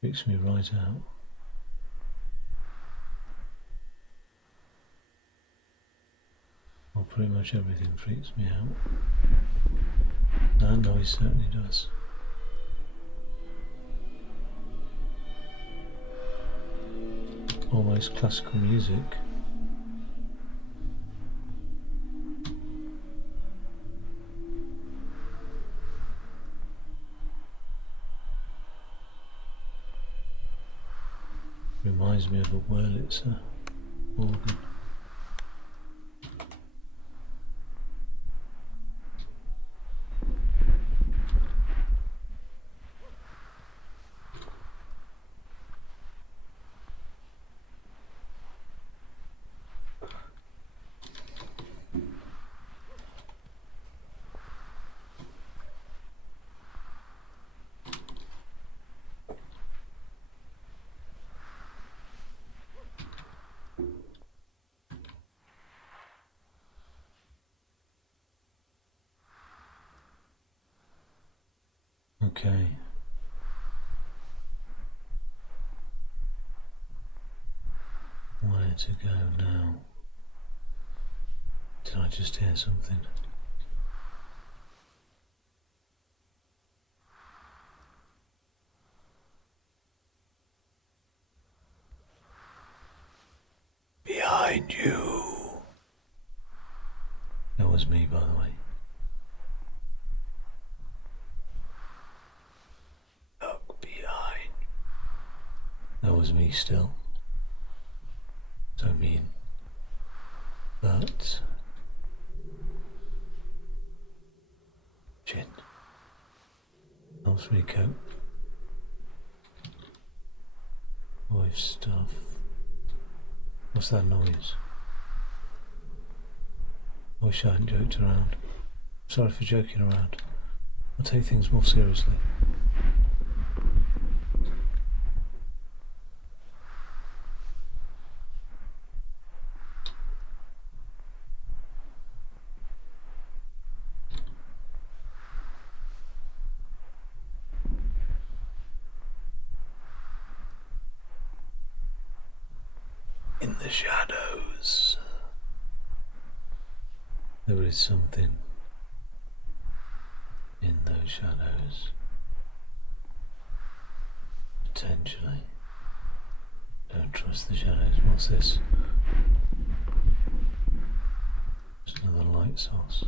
Freaks me right out. Well, pretty much everything freaks me out. That noise certainly does. Almost classical music. Reminds me of a Wurlitzer organ. Okay. Where to go now? Did I just hear something? Behind you. That was me, by the way. Look behind. That was me still. So mean. But... shit. Helps me cope with stuff. What's that noise? I wish I hadn't joked around. Sorry for joking around. I'll take things more seriously. In the shadows, there is something in those shadows. Potentially. Don't trust the shadows. What's this? Just another light source.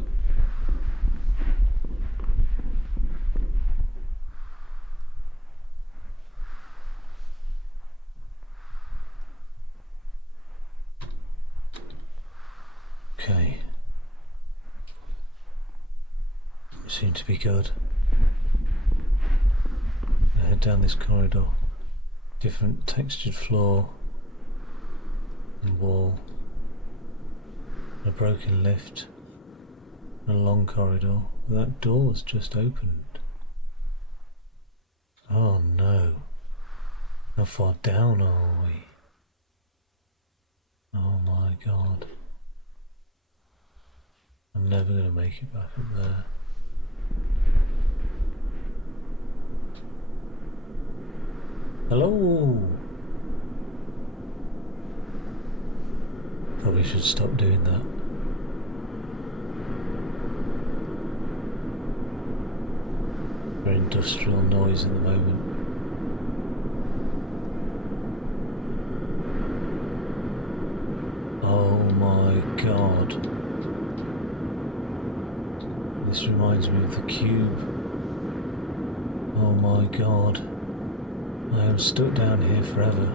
Okay. Seem to be good. I head down this corridor. Different textured floor and wall. A broken lift. A long corridor. That door's just opened. Oh no. How far down are we? Oh my god. I'm never going to make it back up there. Hello! Probably should stop doing that. Very industrial noise at the moment. Oh my god. This reminds me of the cube. Oh my god. I am stuck down here forever.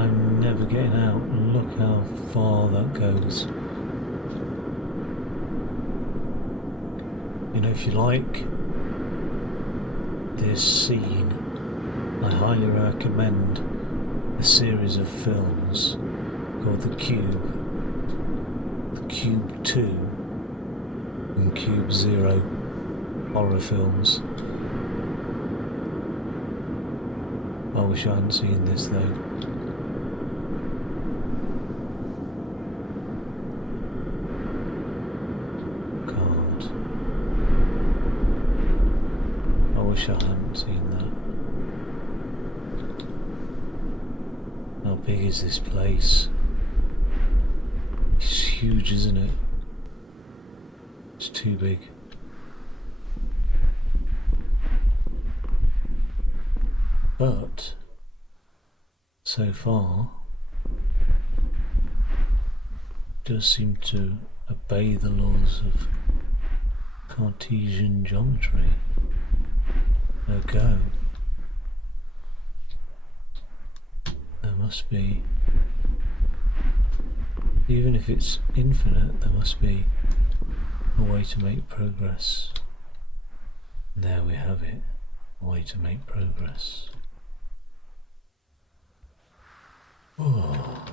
I'm never getting out. Look how far that goes. You know, if you like this scene, I highly recommend a series of films called The Cube, The Cube 2 and Cube 0 horror films. I wish I hadn't seen this though. God. I wish I hadn't seen that. How big is this place? It's huge, isn't it? It's too big. But so far does seem to obey the laws of Cartesian geometry. Ergo, there must be, even if it's infinite, there must be a way to make progress. And there we have it, a way to make progress. Oh,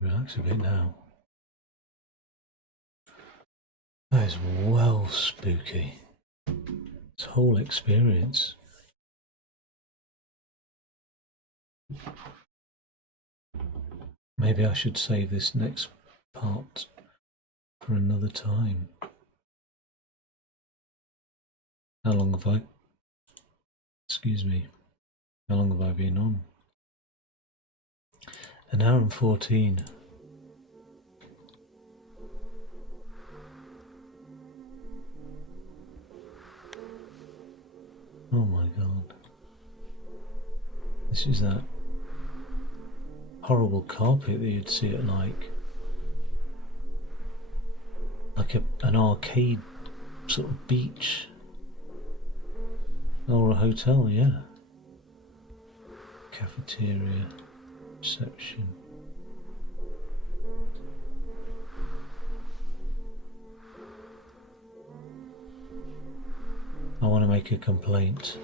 relax a bit now. That is well spooky. This whole experience. Maybe I should save this next part for another time. How long have I? Excuse me. How long have I been on? An hour and 14. Oh my god. This is that horrible carpet that you'd see at like an arcade sort of beach. Or a hotel, yeah. Cafeteria, reception. I want to make a complaint.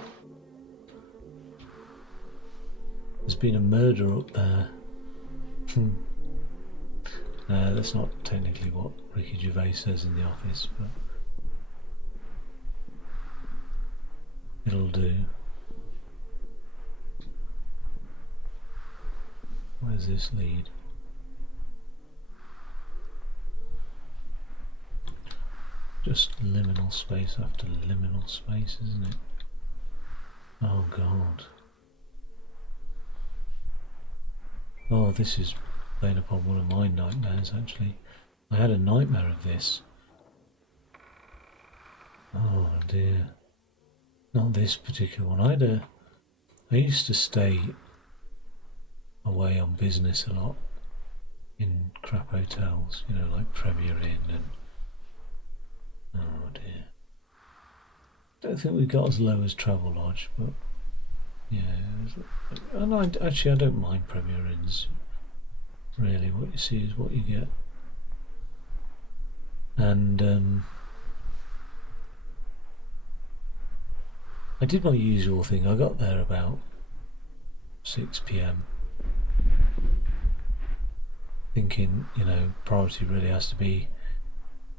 There's been a murder up there. That's not technically what Ricky Gervais says in The Office, but it'll do. Where does this lead? Just liminal space after liminal space, isn't it? Oh god. Oh, this is playing upon one of my nightmares actually. I had a nightmare of this. Oh dear. Not this particular one. I used to stay away on business a lot in crap hotels, like Premier Inn and oh dear. Don't think we got as low as Travelodge, but yeah. And I don't mind Premier Inns. Really, what you see is what you get. And I did my usual thing. I got there about 6 p.m. thinking, priority really has to be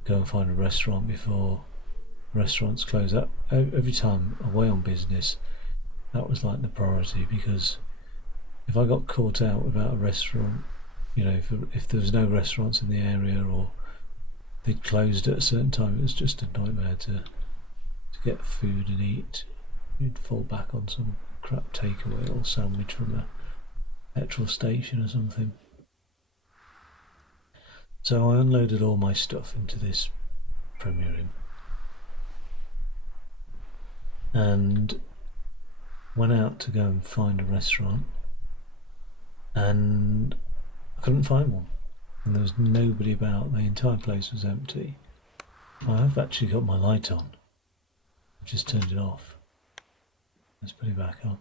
go and find a restaurant before restaurants close up. Every time away on business, that was like the priority, because if I got caught out without a restaurant, if there was no restaurants in the area or they'd closed at a certain time, it was just a nightmare to get food and eat. You'd fall back on some crap takeaway or sandwich from a petrol station or something. So I unloaded all my stuff into this Premier Inn and went out to go and find a restaurant, and I couldn't find one, and there was nobody about. The entire place was empty. I have actually got my light on. I've just turned it off. Let's put it back on.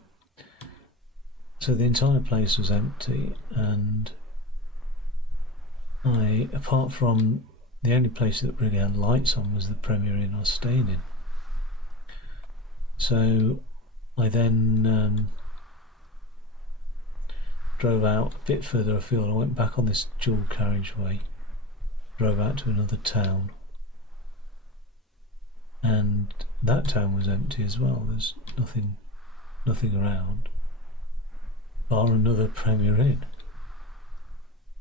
So the entire place was empty, and apart from the only place that really had lights on was the Premier Inn I was staying in. So I then drove out a bit further afield. I went back on this dual carriageway, drove out to another town, and that town was empty as well. There's nothing around bar another Premier Inn.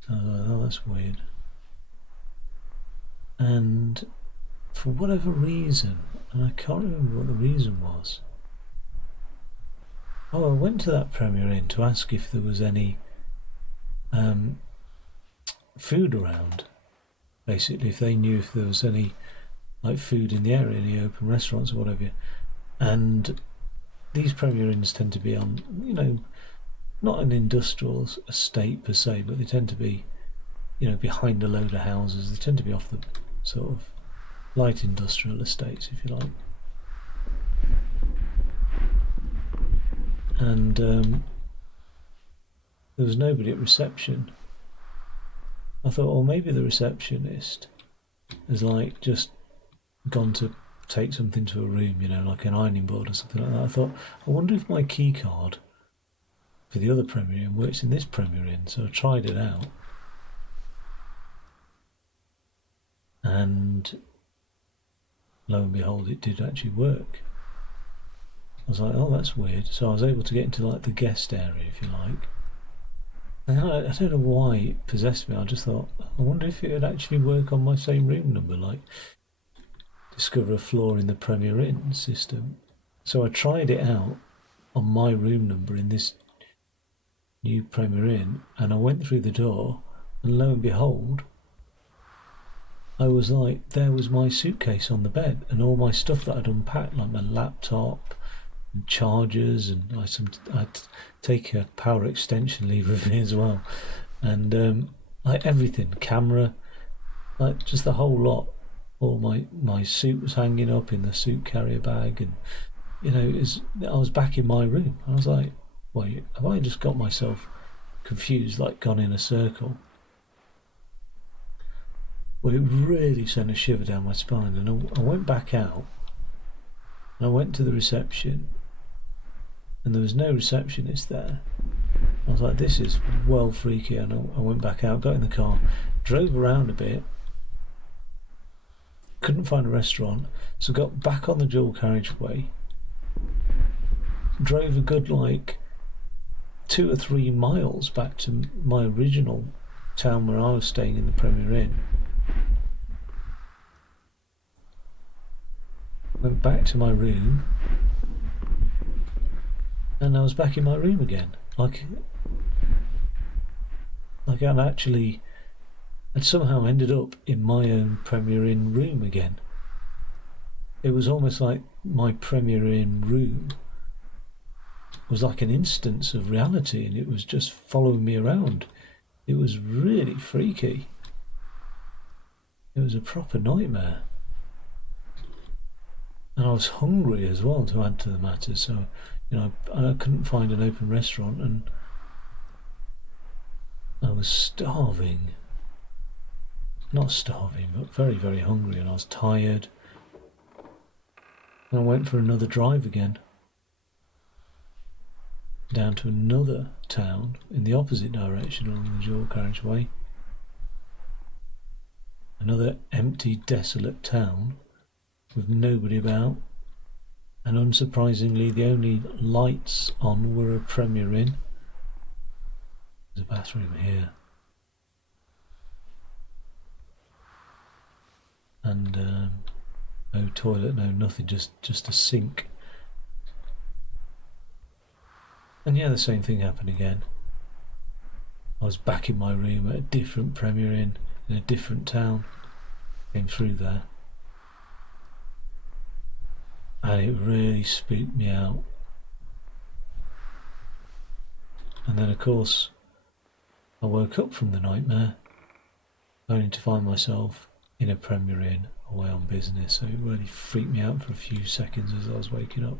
So I was like, oh, that's weird. And for whatever reason, and I can't remember what the reason was, I went to that Premier Inn to ask if there was any food around. Basically, if they knew if there was any food in the area, any open restaurants or whatever. And these Premier Inns tend to be on, not an industrial estate per se, but they tend to be, behind a load of houses. They tend to be off the sort of light industrial estates, if you like. And there was nobody at reception. I thought, well, maybe the receptionist has just gone to take something to a room, like an ironing board or something like that. I thought, I wonder if my key card for the other Premier Inn works in this Premier Inn. So I tried it out, and lo and behold, it did actually work. I was like, oh, that's weird. So I was able to get into the guest area, if you like. And I don't know why it possessed me. I just thought, I wonder if it would actually work on my same room number, discover a floor in the Premier Inn system. So I tried it out on my room number in this new Premier Inn, and I went through the door, and lo and behold, I was there was my suitcase on the bed, and all my stuff that I'd unpacked, like my laptop and chargers, and I'd take a power extension lever with me as well, and everything, camera, just the whole lot. All my suit was hanging up in the suit carrier bag, and I was back in my room. I was like, wait, have I just got myself confused, gone in a circle? Well, it really sent a shiver down my spine, and I went back out, and I went to the reception, and there was no receptionist there. I was like, this is well freaky, and I went back out, got in the car, drove around a bit, couldn't find a restaurant, so got back on the dual carriageway, drove a good 2 or 3 miles back to my original town where I was staying in the Premier Inn. Went back to my room, and I was back in my room again. I'd somehow ended up in my own Premier Inn room again. It was almost like my Premier Inn room was like an instance of reality, and it was just following me around. It was really freaky. It was a proper nightmare. And I was hungry as well, to add to the matter, so I couldn't find an open restaurant, and I was starving. Not starving, but very, very hungry, and I was tired. And I went for another drive again, down to another town in the opposite direction along the dual carriageway. Another empty, desolate town with nobody about, and unsurprisingly the only lights on were a Premier Inn. There's a bathroom here, and no toilet, no nothing, just a sink. And yeah, the same thing happened again. I was back in my room at a different Premier Inn in a different town. Came through there, and it really spooked me out. And then of course I woke up from the nightmare only to find myself in a Premier Inn away on business, so it really freaked me out for a few seconds as I was waking up.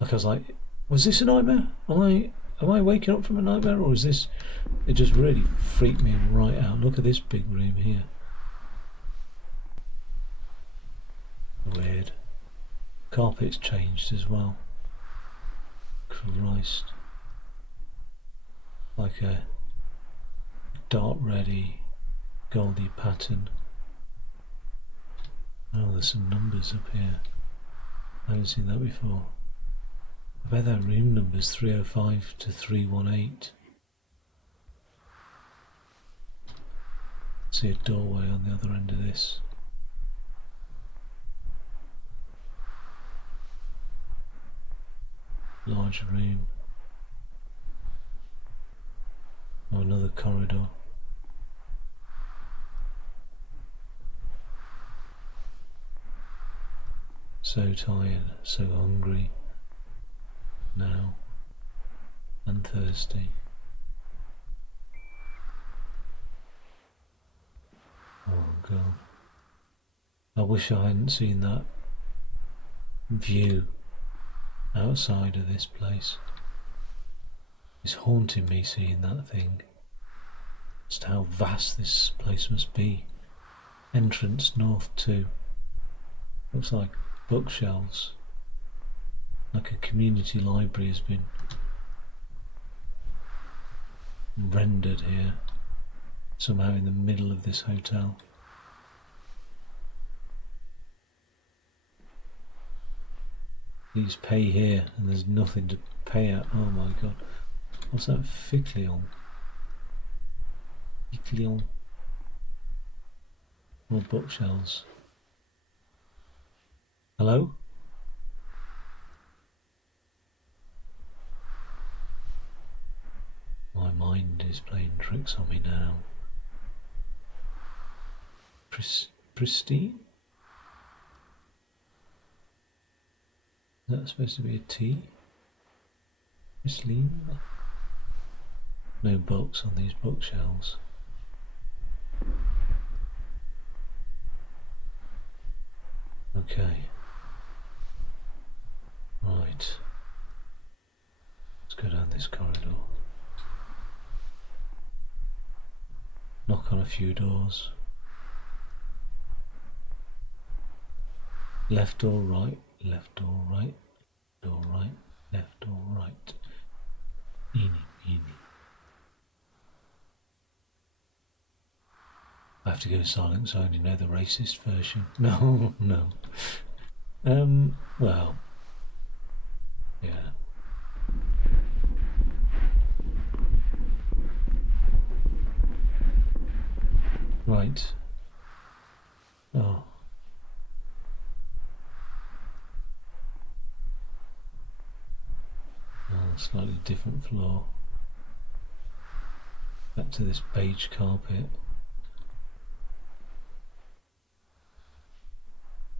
Like I was like, was this a nightmare? Am I waking up from a nightmare, or is this... It just really freaked me right out. Look at this big room here. Weird. Carpet's changed as well. Christ. Like a dark reddy, goldy pattern. Oh, there's some numbers up here. I haven't seen that before. I bet that room number's 305 to 318. See a doorway on the other end of this. Large room. Oh, another corridor. So tired, so hungry now, and thirsty. Oh God. I wish I hadn't seen that view outside of this place. It's haunting me seeing that thing. Just how vast this place must be. Entrance north too. Looks like bookshelves. Like a community library has been rendered here, somehow in the middle of this hotel. Please pay here, and there's nothing to pay at. Oh my God. What's that? Ficlion. Ficlion. More bookshelves. Hello? My mind is playing tricks on me now. Pristine? Is that supposed to be a T? Pristine? No books on these bookshelves. Okay. Right. Let's go down this corridor. Knock on a few doors. Left or right, left or right, door right, left or right. Eeny, meeny. I have to go silent so I only know the racist version. No, no. Well, yeah. Right. Oh. Oh, slightly different floor. Back to this beige carpet.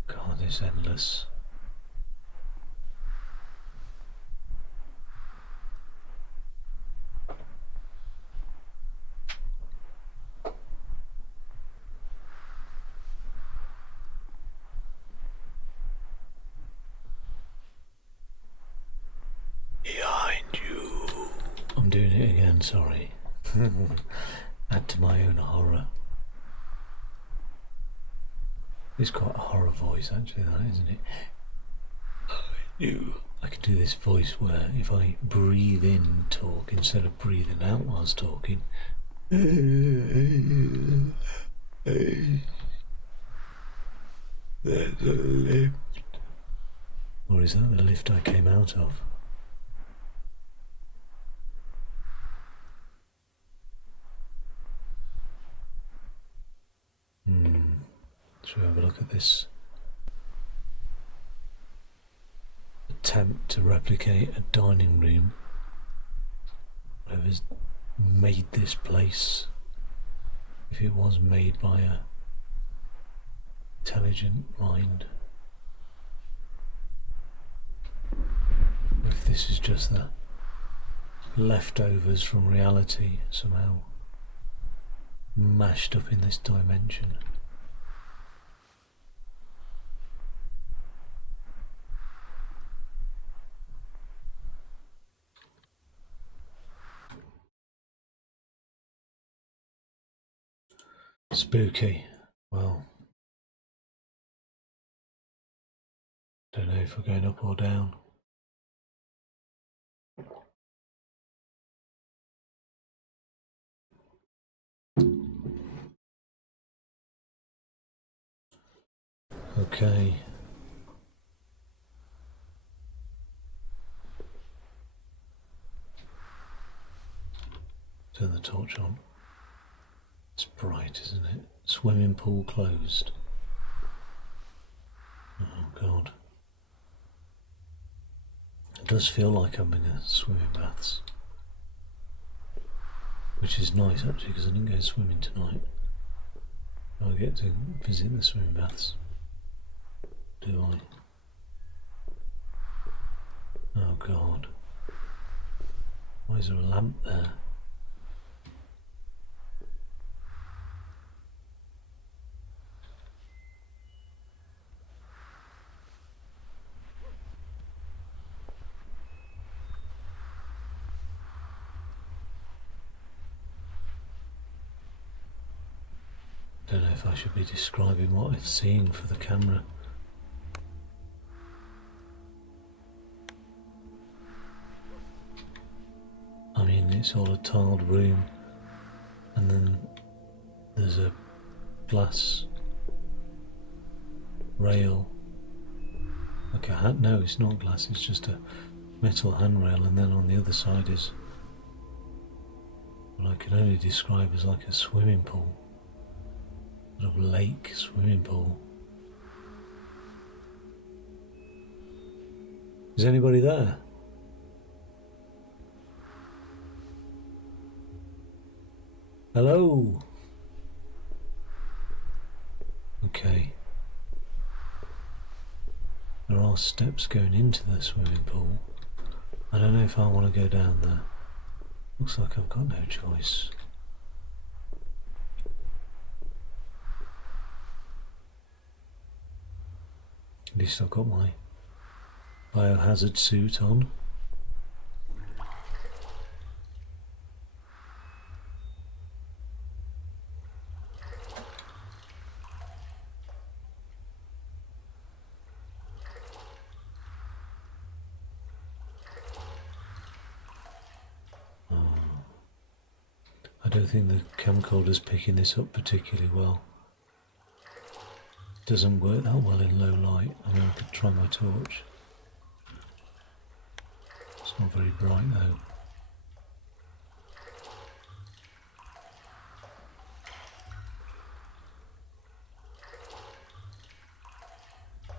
God, it's endless. doing it again, sorry. Add to my own horror. It's quite a horror voice actually, that, isn't it? I could do this voice where if I breathe in talk instead of breathing out whilst talking. There's a lift. Or is that the lift I came out of? Should we have a look at this attempt to replicate a dining room? Whatever's made this place, if it was made by a intelligent mind, if this is just the leftovers from reality somehow mashed up in this dimension. Spooky. Well, don't know if we're going up or down. Okay. Turn the torch on. It's bright, isn't it? Swimming pool closed. Oh God. It does feel like I'm in a swimming baths. Which is nice actually, because I didn't go swimming tonight. I get to visit the swimming baths. Do I? Oh God. Why is there a lamp there? Don't know if I should be describing what I'm seeing for the camera. I mean, it's all a tiled room, and then there's a glass rail, like a hat. No, it's not glass, it's just a metal handrail, and then on the other side is what I can only describe as like a swimming pool. Sort of lake swimming pool. Is anybody there? Hello? Okay. There are steps going into the swimming pool. I don't know if I want to go down there. Looks like I've got no choice. At least I've got my biohazard suit on. I don't think the camcorder's picking this up particularly well. It doesn't work that well in low light. I mean, I could try my torch. It's not very bright though.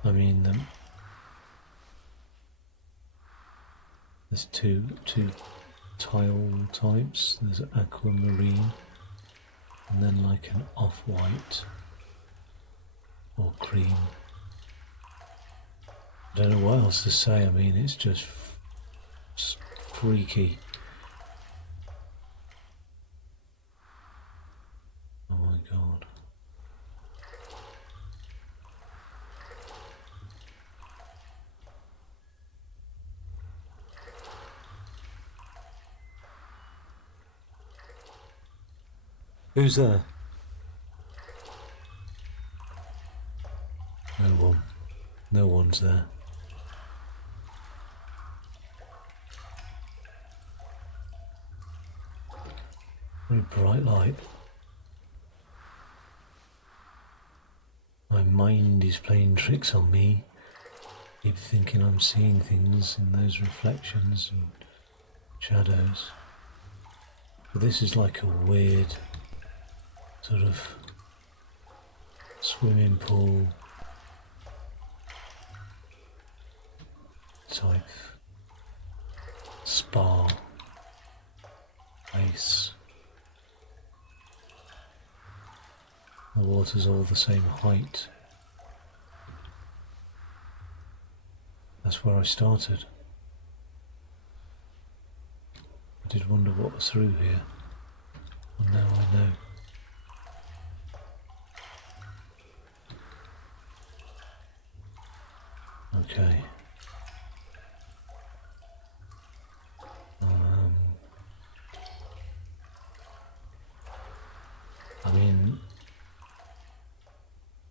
I mean, there's two tile types. There's aquamarine and then like an off-white or cream. I don't know what else to say. I mean, it's just freaky. Oh my God. Who's there? No one. No one's there. Very bright light. My mind is playing tricks on me. Keep thinking I'm seeing things in those reflections and shadows. But this is like a weird sort of swimming pool type spa place. The water's all the same height. That's where I started. I did wonder what was through here. Well, now I know. Okay.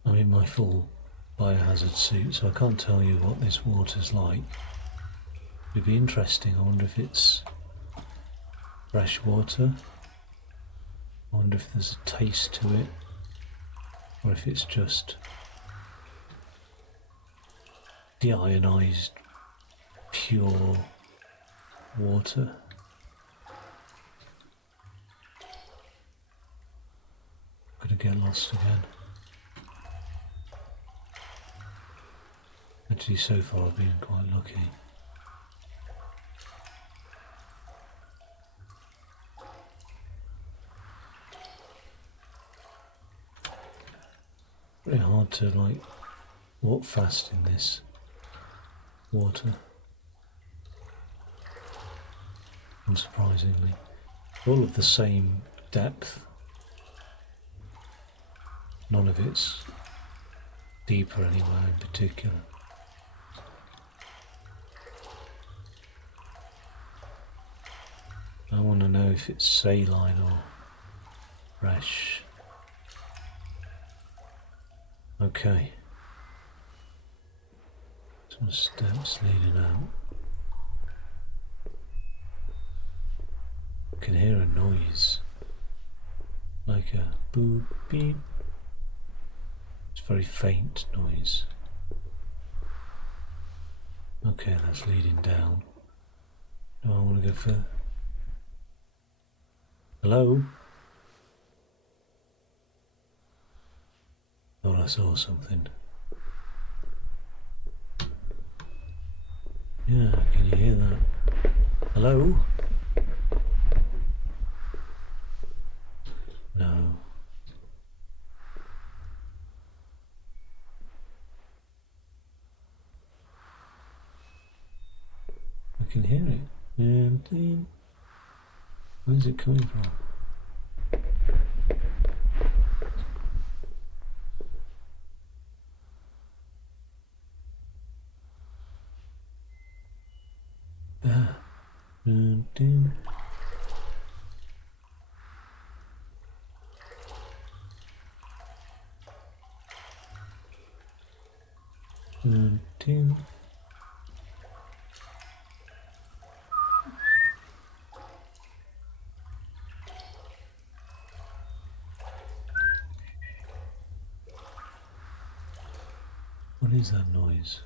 I'm in my full biohazard suit, so I can't tell you what this water's like. It'd be interesting. I wonder if it's fresh water. I wonder if there's a taste to it, or if it's just deionized, pure water. Gonna get lost again. Actually, so far I've been quite lucky. Very hard to walk fast in this water. Unsurprisingly, all of the same depth. None of it's deeper anywhere in particular. I want to know if it's saline or fresh. Okay. Some steps leading out. I can hear a noise. Like a boop beep. It's a very faint noise. Okay, that's leading down. Do I want to go further? Hello? Thought I saw something. Yeah, can you hear that? Hello? No. I can hear it. Where's it coming from? There. Dun, dun. Dun, dun. What is that noise?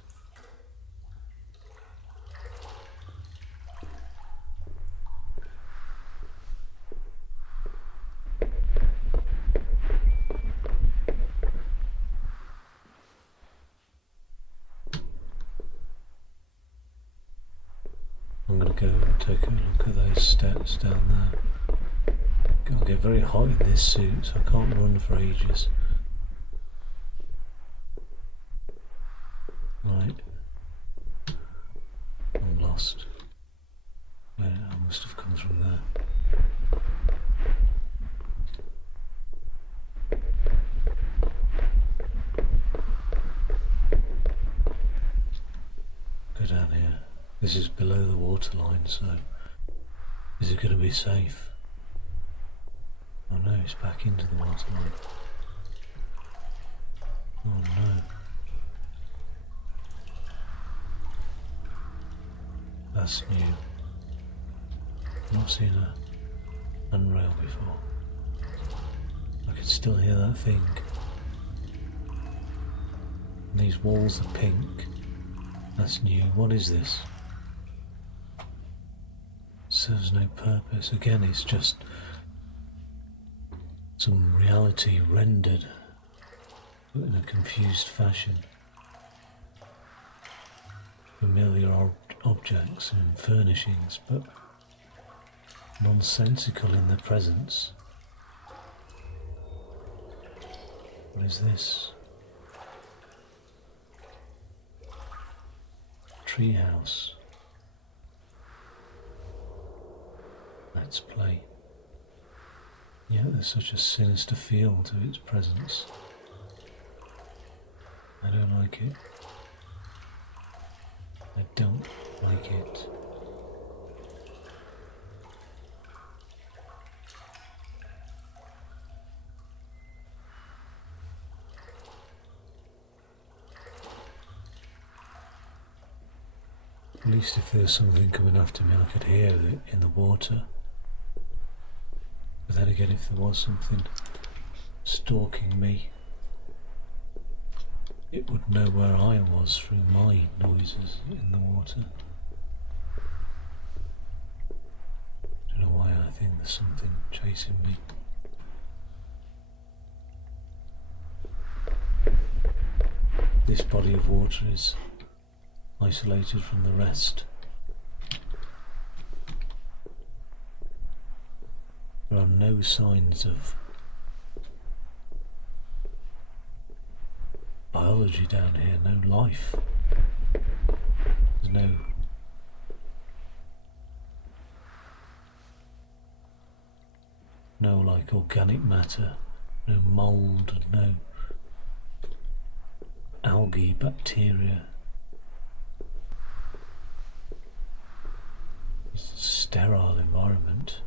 I'm going to go and take a look at those steps down there. I'll get very hot in this suit, so I can't run for ages. Right. I'm lost. Yeah, I must have come from there. Go down here. This is below the waterline, so is it going to be safe? Oh no, it's back into the waterline. Oh no. That's new. I've not seen a handrail before. I can still hear that thing. And these walls are pink. That's new. What is this? Serves no purpose. Again, it's just some reality rendered but in a confused fashion. Familiar objects and furnishings, but nonsensical in their presence. What is this? Treehouse. Let's play. Yet there's such a sinister feel to its presence. I don't like it. I don't like it. At least if there's something coming after me, I could hear it in the water. But then again, if there was something stalking me, it would know where I was through my noises in the water. I don't know why I think there's something chasing me. This body of water is isolated from the rest. There are no signs of biology down here, no life. There's no like organic matter, no mould, no algae, bacteria. It's a sterile environment.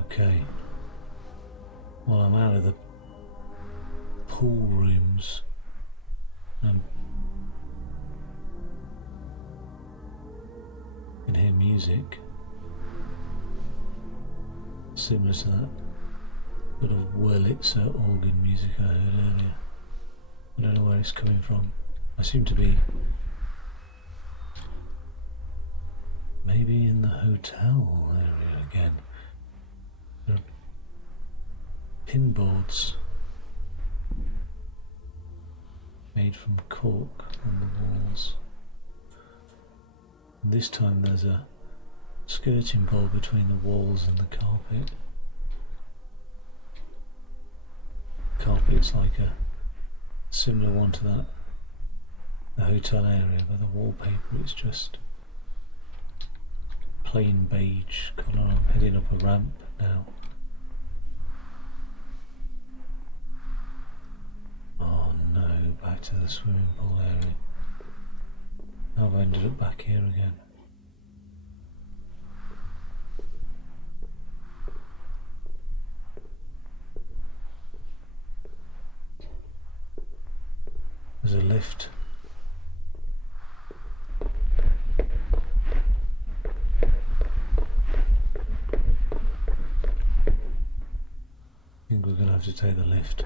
Okay. Well, I'm out of the pool rooms. I can hear music similar to that bit of Wurlitzer organ music I heard earlier. I don't know where it's coming from. I seem to be maybe in the hotel area again. There are pinboards made from cork on the walls. And this time there's a skirting board between the walls and the carpet. Carpet's like a similar one to that, the hotel area, but the wallpaper is just plain beige colour. I'm heading up a ramp now. Oh no, back to the swimming pool area. How have I ended up back here again? There's a lift. I think we're going to have to take the lift.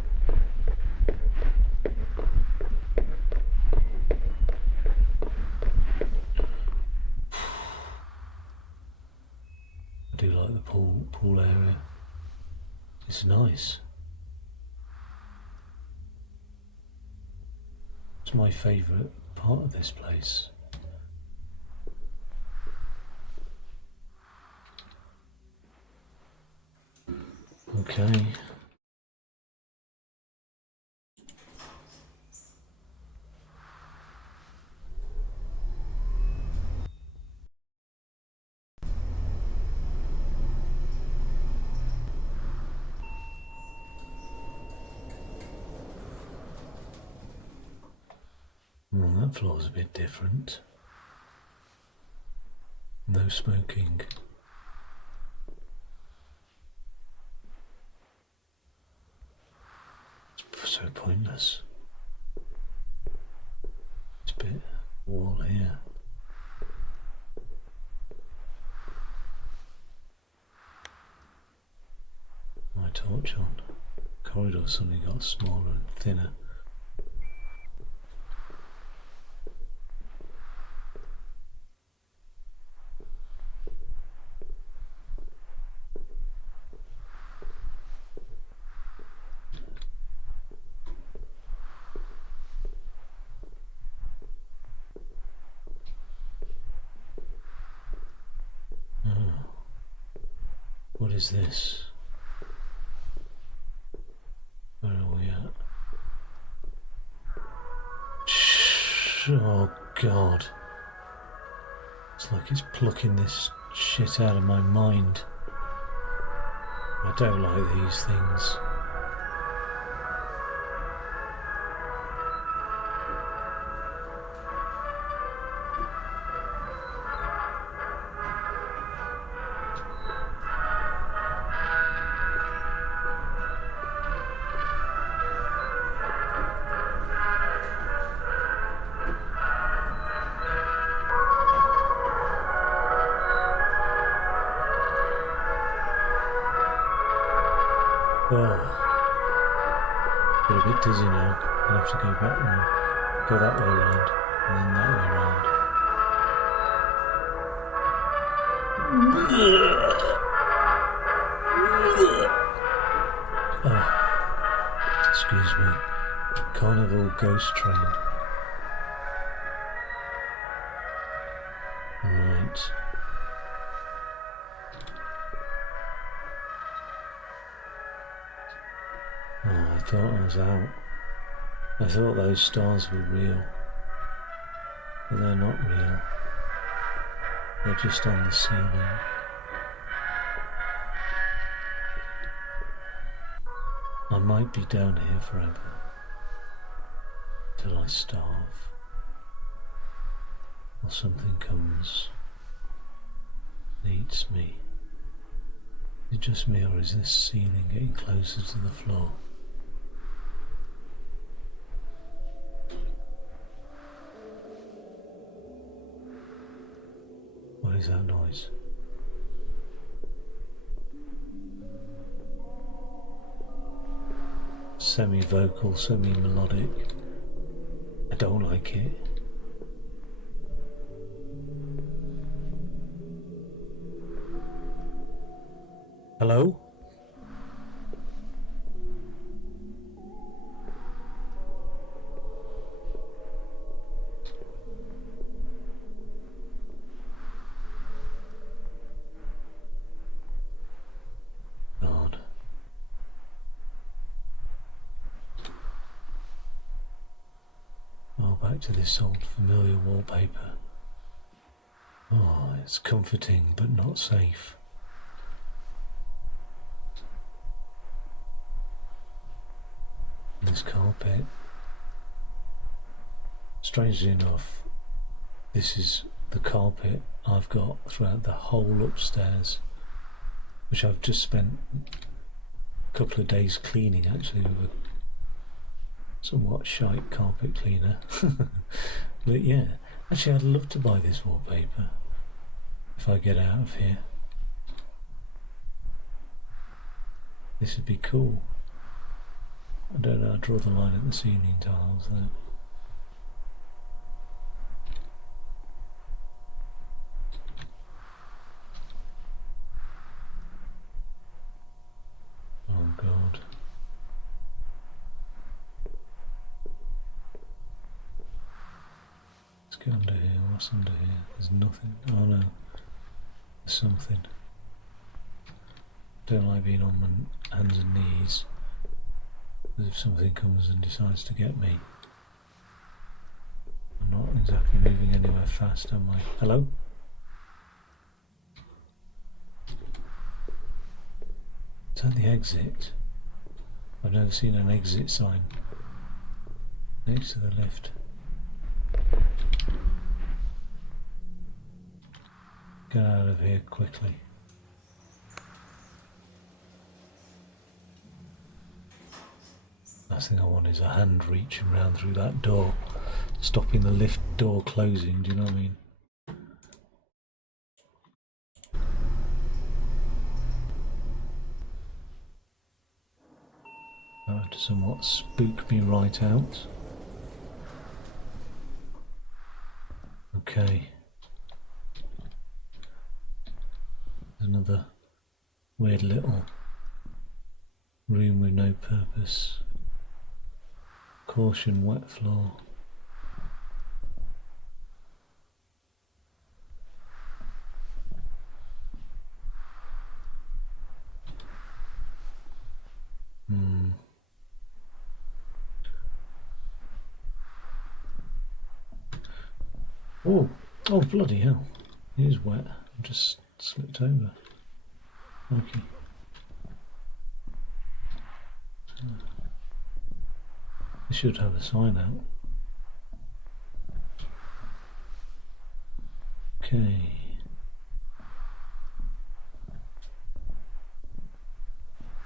I do like the pool area. It's nice. It's my favourite part of this place. Okay. Well, that floor's a bit different. No smoking. It's so pointless. It's a bit wall here. My torch on. Corridor suddenly got smaller and thinner. What is this? Where are we at? Oh God. It's like it's plucking this shit out of my mind. I don't like these things. Oh, get a bit dizzy now. I'll have to go back and go that way around, and then that way around. Oh, excuse me. Carnival Ghost Train. Right. Oh, I thought I was out. I thought those stars were real. But they're not real. They're just on the ceiling. I might be down here forever. Till I starve. Or something comes and eats me. Is it just me, or is this ceiling getting closer to the floor? What is that noise? Semi-vocal, semi-melodic. I don't like it. Hello? God. Oh, back to this old familiar wallpaper. Oh, it's comforting but not safe. This carpet. Strangely enough, this is the carpet I've got throughout the whole upstairs, which I've just spent a couple of days cleaning actually with a somewhat shite carpet cleaner. But yeah, actually I'd love to buy this wallpaper if I get out of here. This would be cool. I don't know, I draw the line at the ceiling tiles though. Oh God. Let's get under here. What's under here? There's nothing. Oh no. There's something. Don't like being on my hands and knees. If something comes and decides to get me, I'm not exactly moving anywhere fast, am I? Hello? Is that the exit? I've never seen an exit sign next to the lift. Get out of here quickly. Last thing I want is a hand reaching round through that door, stopping the lift door closing, do you know what I mean? That would somewhat spook me right out. Okay. Another weird little room with no purpose. Caution, wet floor. Oh, bloody hell. It is wet. I just slipped over. Okay. They should have a sign out. Okay.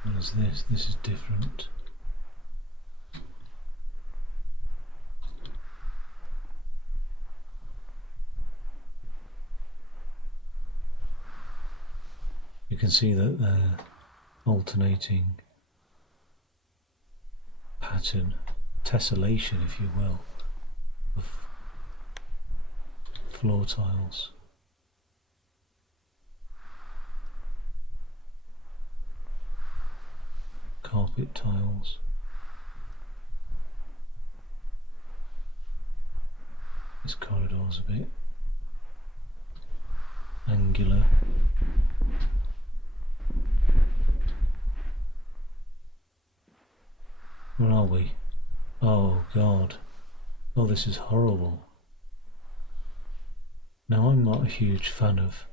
What is this? This is different. You can see that they're alternating pattern, tessellation if you will, of floor tiles. Carpet tiles. This corridor's a bit angular. Where are we? Oh God. Oh, this is horrible. Now, I'm not a huge fan of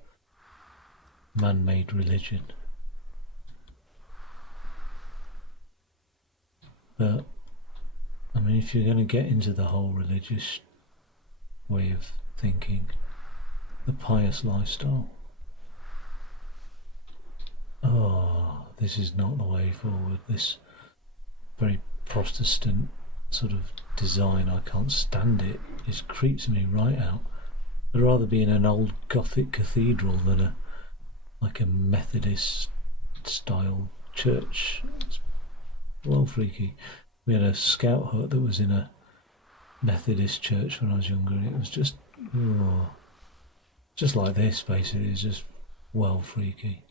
man-made religion. But, I mean, if you're going to get into the whole religious way of thinking, the pious lifestyle, oh, this is not the way forward. This very Protestant sort of design, I can't stand it. It creeps me right out. I'd rather be in an old Gothic cathedral than like a Methodist style church. It's well freaky. We had a scout hut that was in a Methodist church when I was younger, and it was just like this basically. It's just well freaky.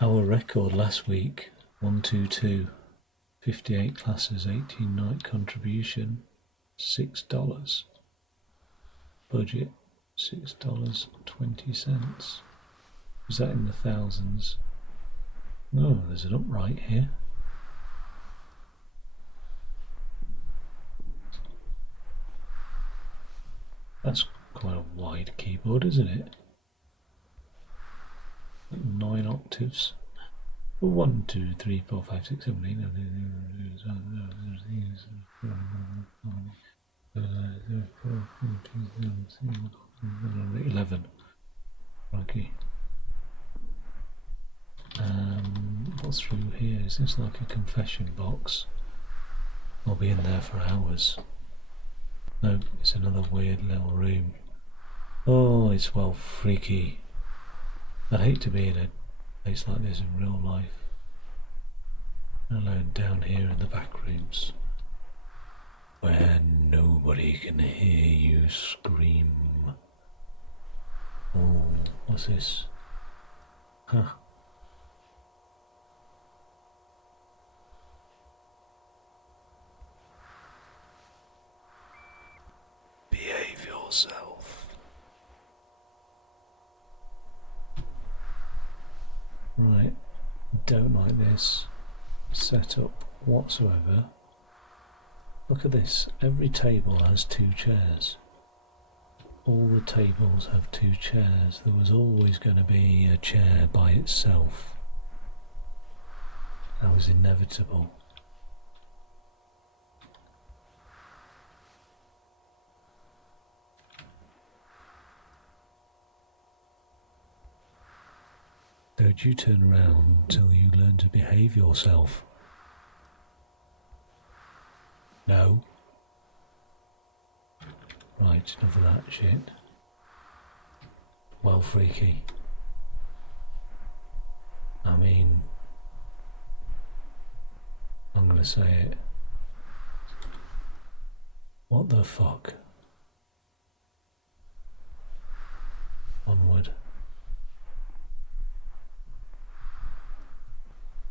Our record last week, 122, 58 classes, 18 night contribution, $6. Budget, $6.20. Is that in the thousands? No, there's an upright here. That's quite a wide keyboard, isn't it? 9 octaves. 1, 2, 3, 4, 5, 6, 7, 8, 11. Okay. What's through here? Is this like a confession box? I'll be in there for hours. No, it's another weird little room. Oh, it's well freaky. I'd hate to be in a place like this in real life. Alone down here in the back rooms, where nobody can hear you scream. Oh, what's this? Huh. Behave yourself. Right, don't like this setup whatsoever. Look at this, every table has 2 chairs. All the tables have 2 chairs. There was always going to be a chair by itself. That was inevitable. Why'd you turn around until you learn to behave yourself? No. Right, enough of that shit. Well, freaky. I mean, I'm gonna say it. What the fuck? Onward.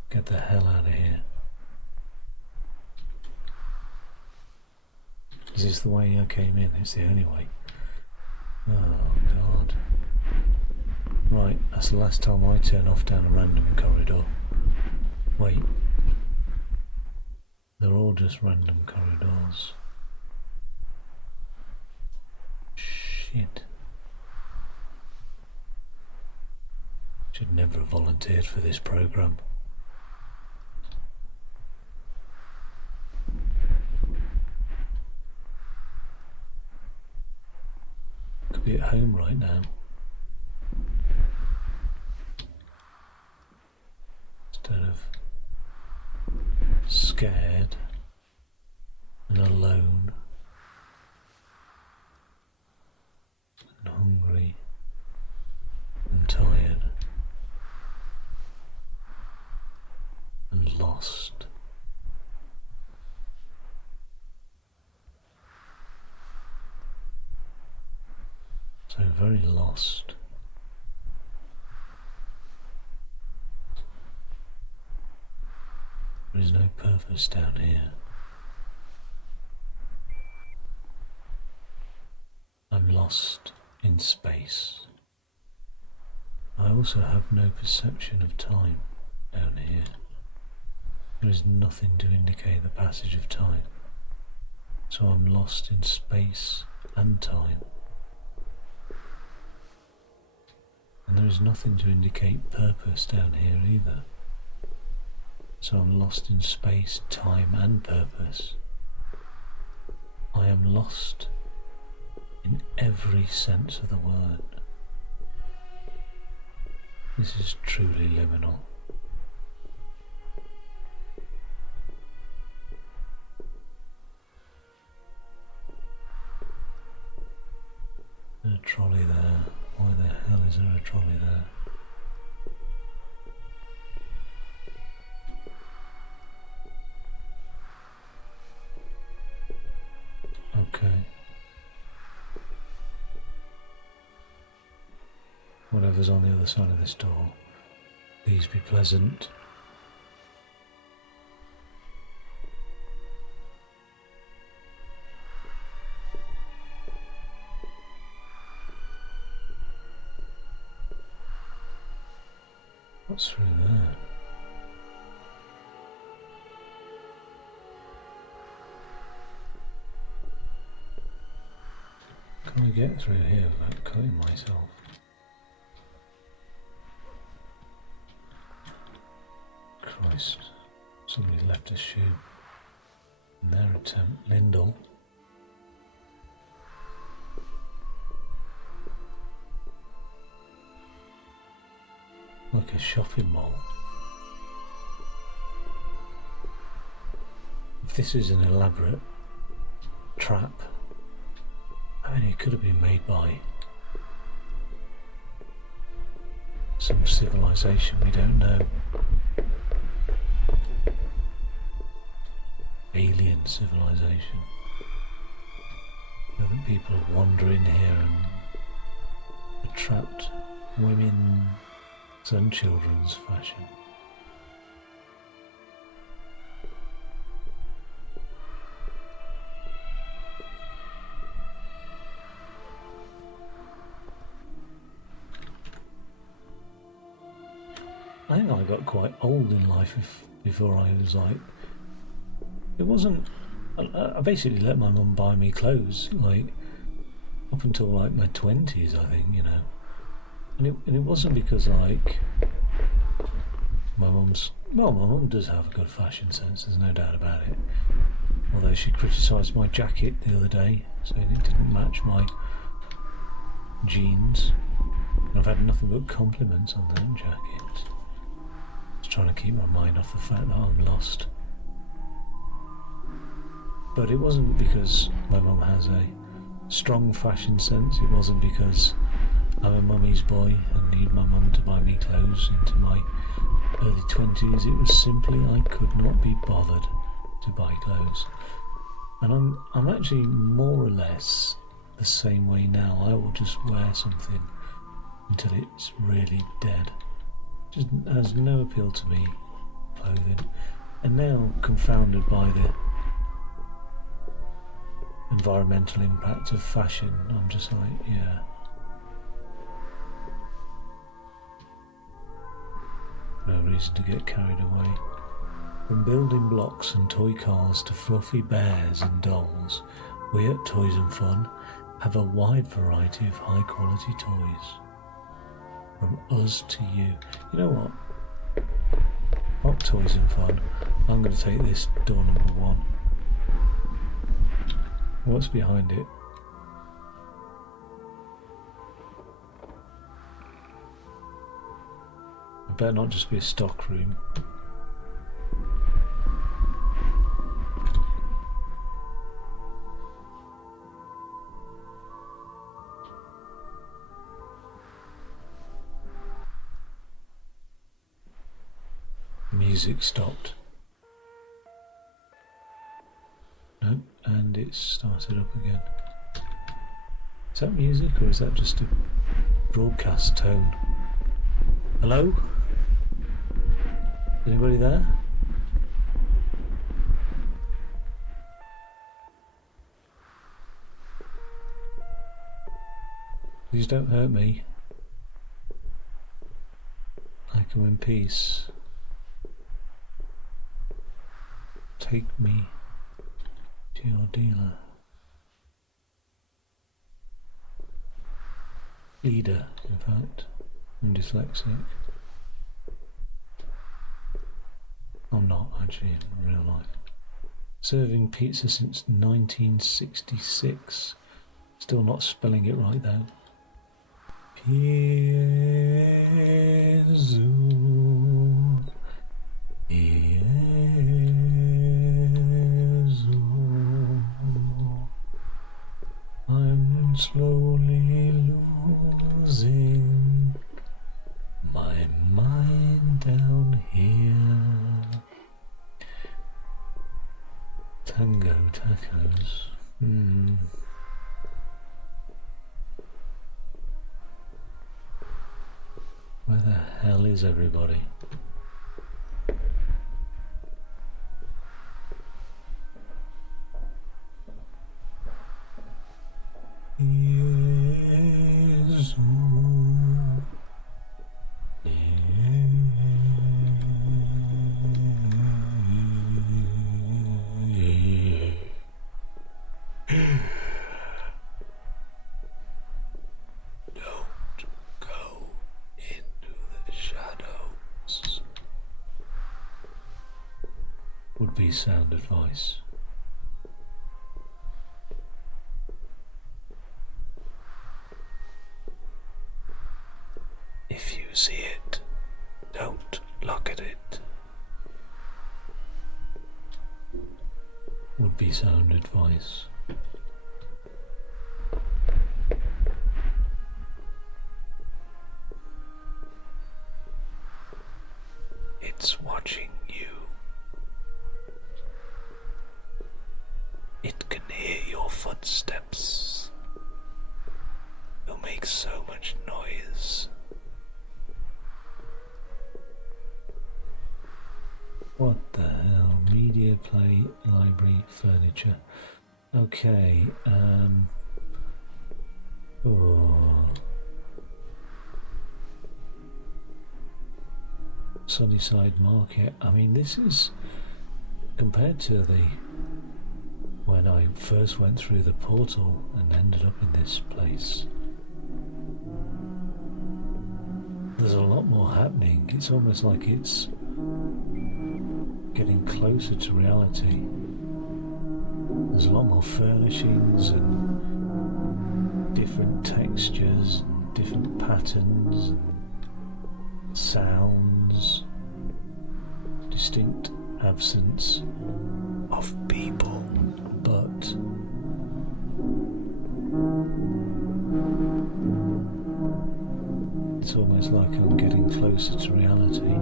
Get the hell out of here. Is this the way I came in? It's the only way. Oh god. Right, that's the last time I turn off down a random corridor. Wait. They're all just random corridors. Shit. Should never have volunteered for this program. Could be at home right now. Instead of scared and alone and hungry and tired and lost. So very lost. There is no purpose down here. I'm lost in space. I also have no perception of time down here. There is nothing to indicate the passage of time. So I'm lost in space and time. And there is nothing to indicate purpose down here either. So I'm lost in space, time and purpose. I am lost in every sense of the word. This is truly liminal. There's a trolley there. Why the hell is there a trolley there? Okay. Whatever's on the other side of this door, please be pleasant. What's through there? Can I get through here without cutting myself? Christ, somebody left a shoe in their attempt. Lindell. Like a shopping mall. If this is an elaborate trap, I mean, it could have been made by some civilization we don't know. Alien civilization. I think people wander in here and attract women and children's fashion. I think I got quite old in life before I was like, it wasn't, I basically let my mum buy me clothes, like, up until like my 20s, I think, you know. And it wasn't because, like, my mum does have a good fashion sense, there's no doubt about it. Although she criticised my jacket the other day, saying it didn't match my jeans. And I've had nothing but compliments on that jacket. trying to keep my mind off the fact that I'm lost. But it wasn't because my mum has a strong fashion sense. It wasn't because I'm a mummy's boy and need my mum to buy me clothes into my early 20s. It was simply I could not be bothered to buy clothes. And I'm actually more or less the same way now. I will just wear something until it's really dead. It just has no appeal to me, clothing. And now, confounded by the environmental impact of fashion, I'm just like, yeah. No reason to get carried away. From building blocks and toy cars to fluffy bears and dolls, we at Toys and Fun have a wide variety of high quality toys. From us to you. You know what? Not Toys and Fun. I'm going to take this door number 1. What's behind it? It better not just be a stock room. Music stopped. Nope, and it started up again. Is that music or is that just a broadcast tone? Hello? Anybody there? Please don't hurt me. I come in peace. Take me to your dealer. Leader, in fact. I'm dyslexic. I'm not actually in real life. Serving pizza since 1966. Still not spelling it right though. Piezu. I'm slowly losing my mind down here. Tango tacos. Where the hell is everybody? Would be sound advice. If you see it, don't look at it. Would be sound advice. It's watching you. It can hear your footsteps. You'll make so much noise. What the hell? Media, play, library, furniture. Okay, Sunnyside Market. I mean, this is, compared to when I first went through the portal and ended up in this place, there's a lot more happening. It's almost like it's getting closer to reality. There's a lot more furnishings and different textures, different patterns, sounds. distinct absence of people, but it's almost like I'm getting closer to reality,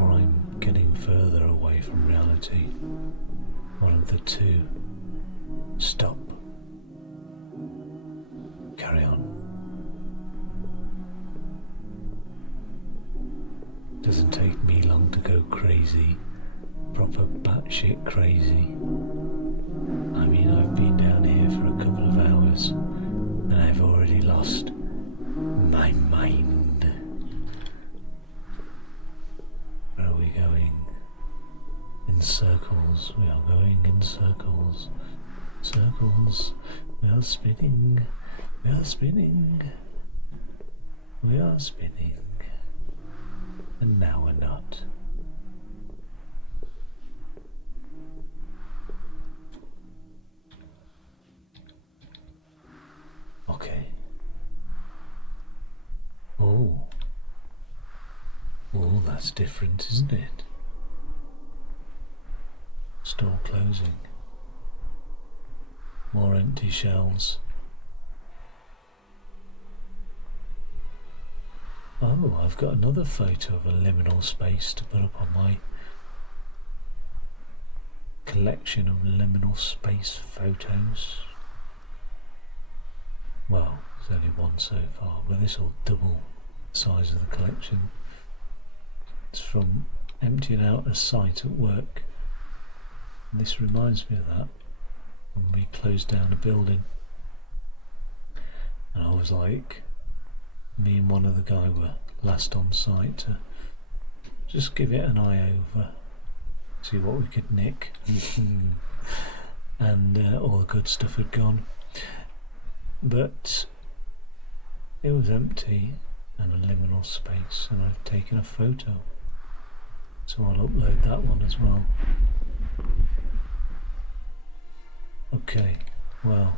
or I'm getting further away from reality. One of the two. Stop. Carry on. Doesn't take me long to go crazy, proper batshit crazy. I mean, I've been down here for a couple of hours and I've already lost my mind. Where are we going? In circles. We are going in circles. Circles. We are spinning. We are spinning. We are spinning. And now we're not. Okay. Oh. Oh, that's different, isn't it? Store closing. More empty shelves. Oh, I've got another photo of a liminal space to put up on my collection of liminal space photos. Well, there's only one so far, but this will double the size of the collection. It's from emptying out a site at work. And this reminds me of that, when we closed down a building. And I was like, me and one other guy were last on site to just give it an eye over, see what we could nick. And all the good stuff had gone. But it was empty and a liminal space, and I've taken a photo. So I'll upload that one as well. Okay, well,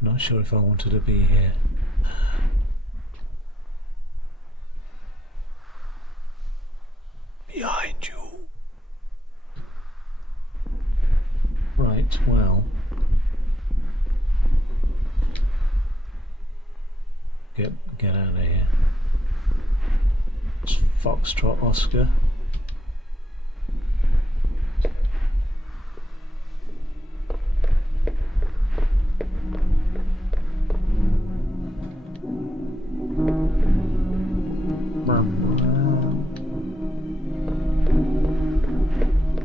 not sure if I wanted to be here. Behind you. Right, well, get out of here. It's Foxtrot Oscar.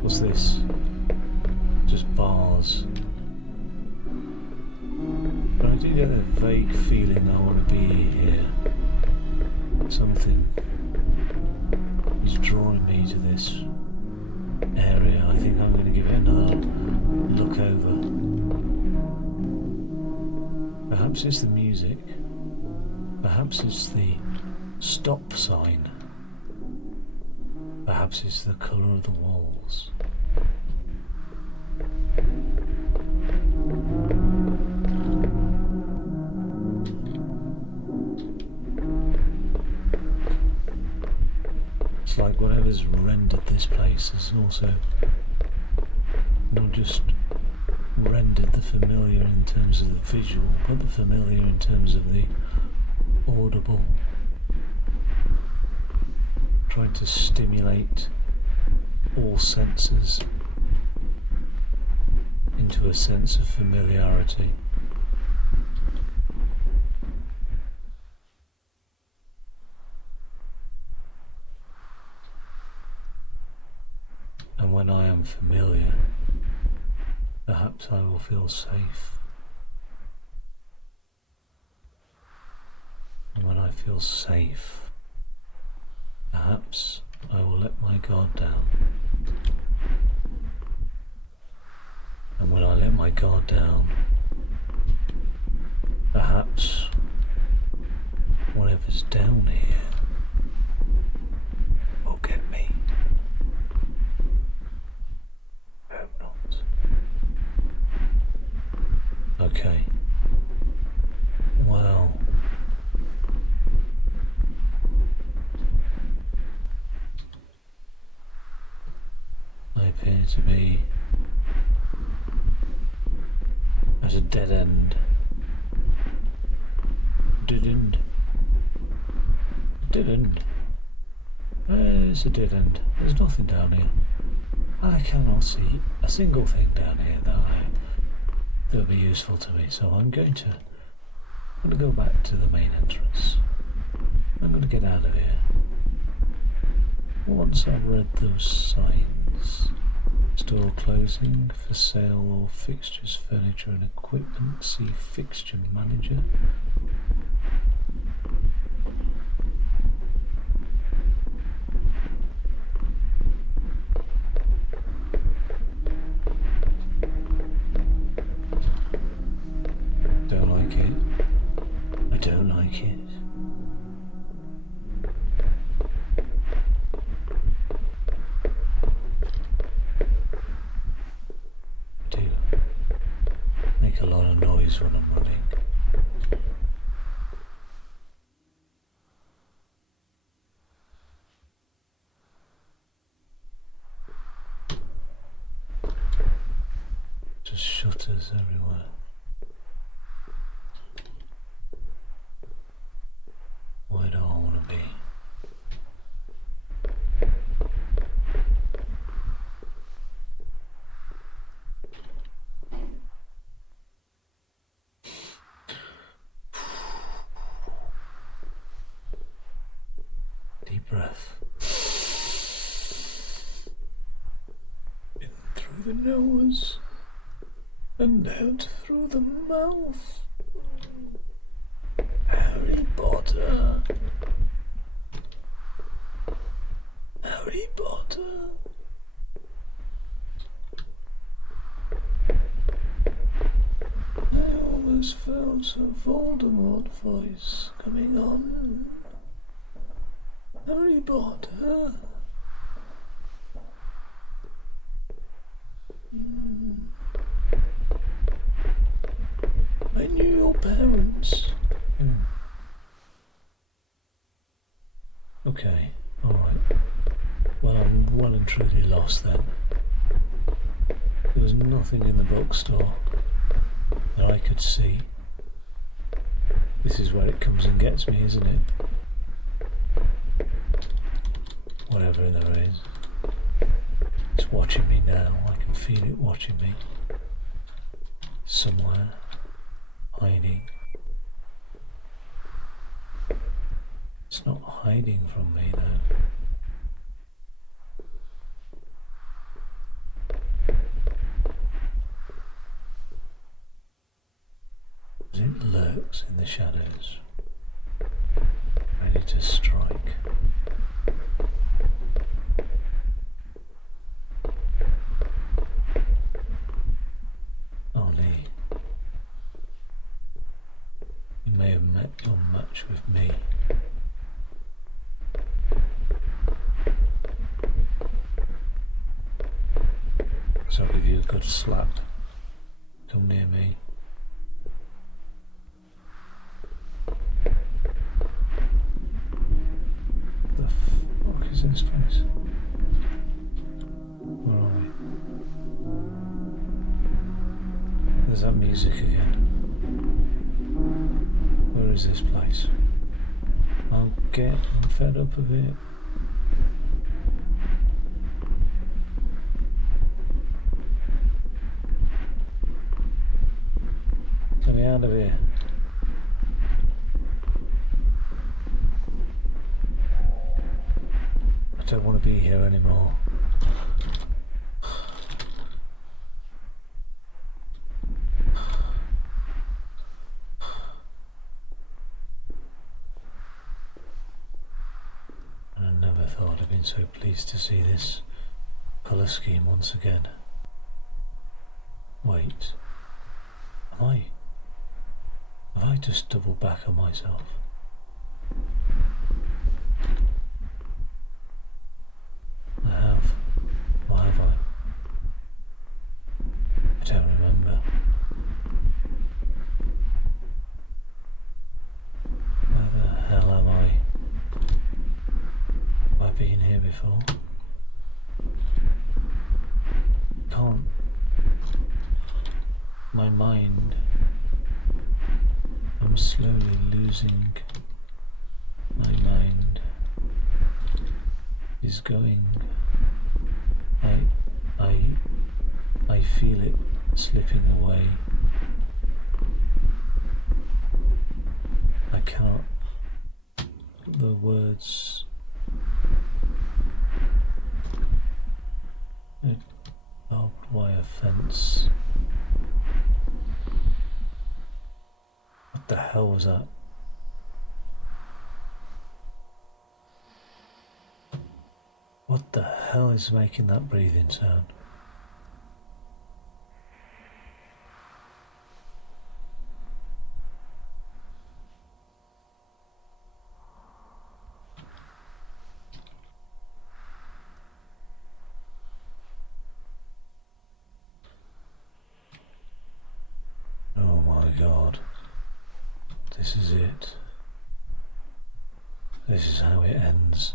What's this? Just bars. But I do get a vague feeling I want to be here. Something is drawing me to this area. I think I'm going to give it another look over. Perhaps it's the music. Perhaps it's the stop sign. Perhaps it's the colour of the walls. It's like whatever's rendered this place has also not just rendered the familiar in terms of the visual, but the familiar in terms of the audible. Trying to stimulate all senses into a sense of familiarity. And when I am familiar, perhaps I will feel safe. And when I feel safe, perhaps I will let my guard down. And when I let my guard down, perhaps whatever's down here will get me. I hope not. Okay. Well. At a dead end. Dead end. Dead end. It's a dead end. There's nothing down here. I cannot see a single thing down here that will be useful to me. So I'm going to go back to the main entrance. I'm going to get out of here. Once I've read those signs. Store closing, for sale all fixtures, furniture and equipment. See fixture manager. Don't like it. I don't like it. Make a lot of noise when I'm running. Just shutters everywhere. Where do I want to be? Deep breath. In through the nose and out through the mouth. Harry Potter. Harry Potter. I almost felt a Voldemort voice coming on. Harry Potter. I knew your parents. Okay, alright. Well, I'm well and truly lost then. There was nothing in the bookstore that I could see. This is where it comes and gets me, isn't it? Whatever there is. It's watching me now. I can feel it watching me. Somewhere. Hiding. It's not hiding from me though. It lurks in the shadows, ready to strike. Only you may have met your match with me. So I'll give you a good slap. Come near me. The fuck is this place? Where are we? There's that music again. Where is this place? I'm fed up of it. Get me out of here. I don't want to be here anymore. I never thought I'd been so pleased to see this colour scheme once again. Wait, have I just doubled back on myself? I have. Or have I? I don't remember. Where the hell am I? Have I been here before? Can't my mind. I'm slowly losing my mind. Is going. I feel it slipping away. I can't. The words. A barbed wire fence. What the hell was that? What the hell is making that breathing sound? Oh my god. This is it. This is how it ends.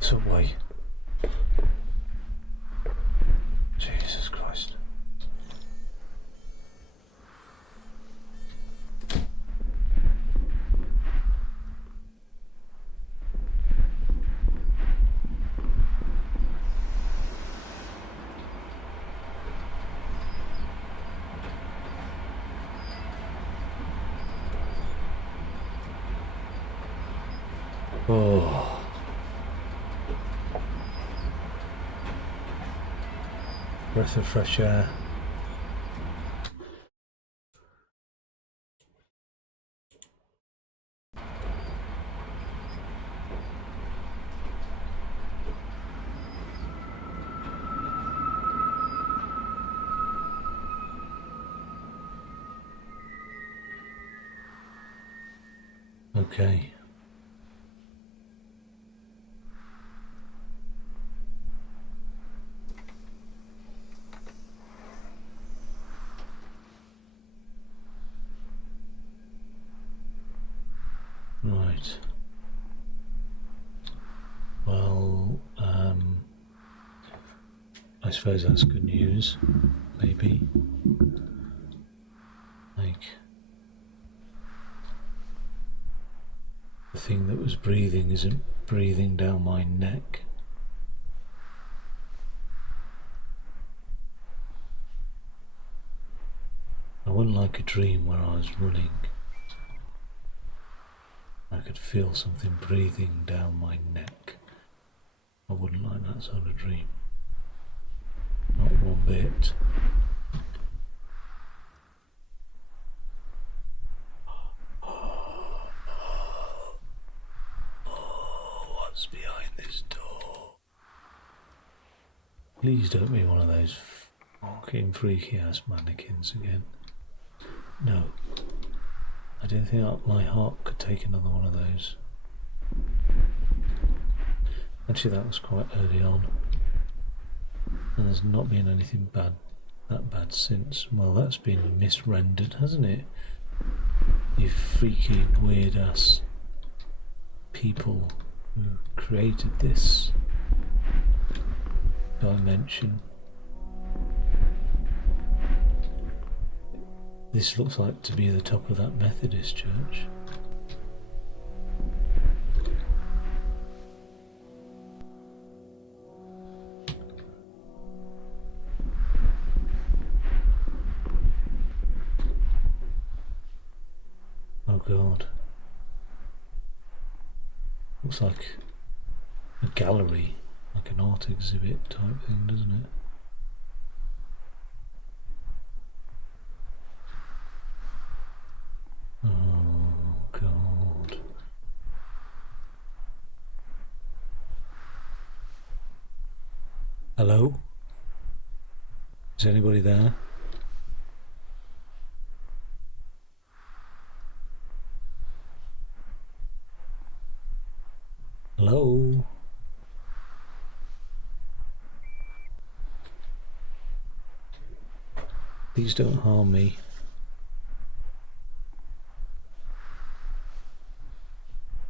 Subway. Jesus Christ. Oh. Breath of fresh air. Okay. Right. Well, I suppose that's good news, maybe. Like, the thing that was breathing isn't breathing down my neck. I wouldn't like a dream where I was running. I could feel something breathing down my neck. I wouldn't like that sort of dream. Not one bit. What's behind this door? Please don't be one of those fucking freaky ass mannequins again. No. I don't think my heart could take another one of those. Actually, that was quite early on. And there's not been anything that bad since. Well, that's been misrendered, hasn't it? You freaky, weird ass people who created this dimension. This looks like to be the top of that Methodist church. Oh god. Looks like a gallery, like an art exhibit type thing, doesn't it? Oh god. Hello? Is anybody there? Hello? Please don't harm me.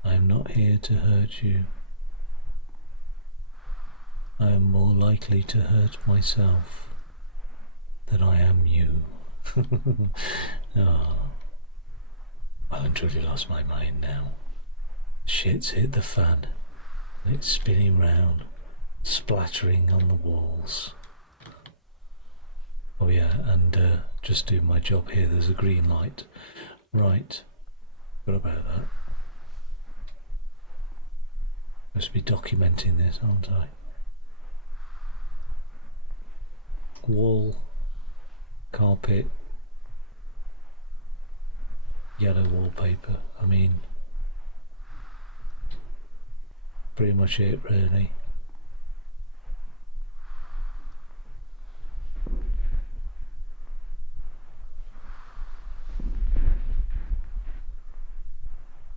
I'm not here to hurt you. I am more likely to hurt myself than I am you. Oh, well and truly lost my mind now. Shit's hit the fan. And it's spinning round, splattering on the walls. Oh yeah, and just do my job here, there's a green light. Right, what about that? Must be documenting this, aren't I? Wall, carpet, yellow wallpaper. I mean, pretty much it really.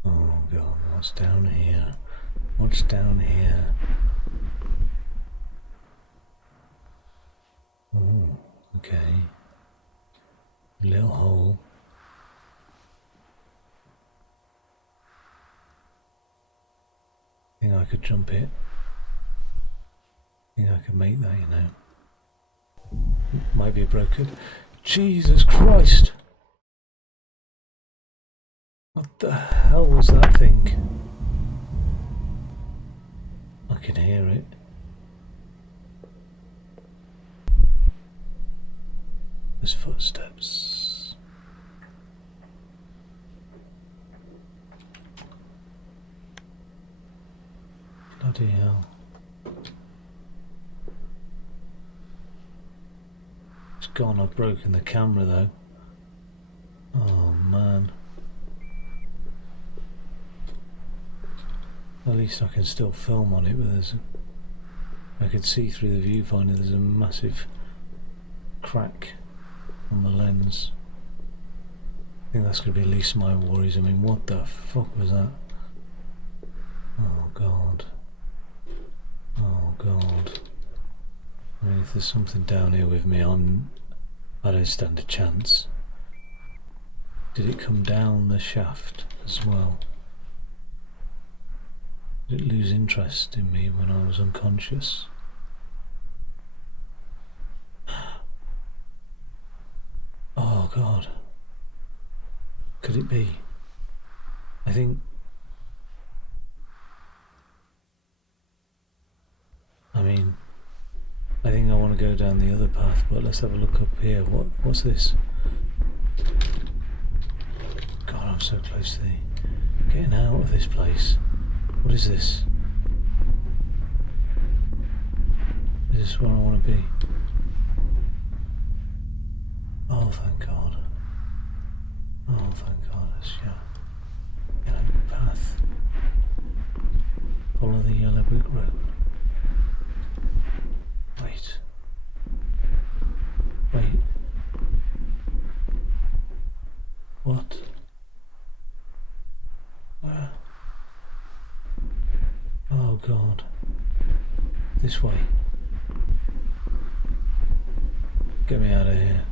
Oh god, what's down here? What's down here? Oh, okay. Little hole. Think I could jump it. Think I could make that, you know. Might be broken. Jesus Christ! What the hell was that thing? I can hear it. There's footsteps. Bloody hell. It's gone, I've broken the camera though. Oh man. At least I can still film on it, but I can see through the viewfinder there's a massive crack on the lens. I think that's going to be at least my worries. I mean, what the fuck was that? Oh god. Oh god. I mean, if there's something down here with me, I don't stand a chance. Did it come down the shaft as well? Did it lose interest in me when I was unconscious? Oh god. Could it be? I think I want to go down the other path, but let's have a look up here. What's this? God, I'm so close to getting out of this place. What is this? Is this where I want to be? Oh, thank God. Oh, thank God. It's yellow path. Follow the yellow brick road. Wait. Wait. What? Where? Oh God. This way. Get me out of here.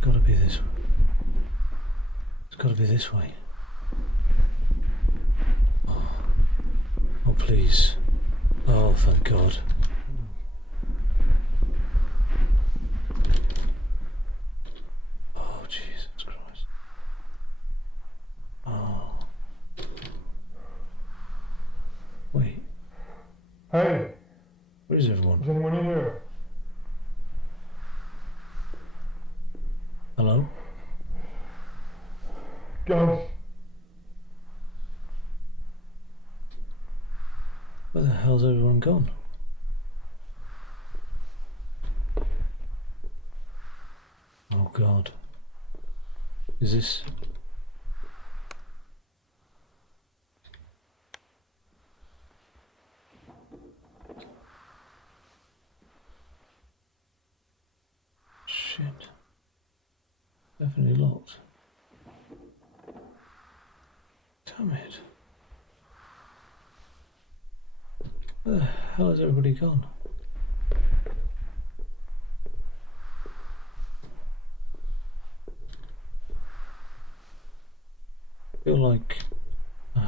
Gotta be this way. It's gotta be this way. Oh please. Oh thank God. Oh Jesus Christ. Oh. Wait. Hey, Where is everyone? is anyone in here? Hello? Guys, Where the hell's everyone gone? Oh God. Is this... Shit. Definitely locked. Damn it. Where the hell has everybody gone? I feel like I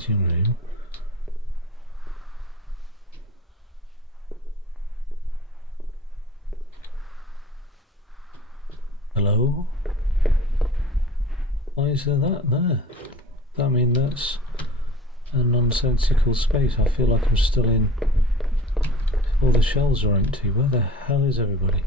waiting room. Hello? Why is there that there? I mean, that's a nonsensical space. I feel like I'm still in... All the shelves are empty. Where the hell is everybody?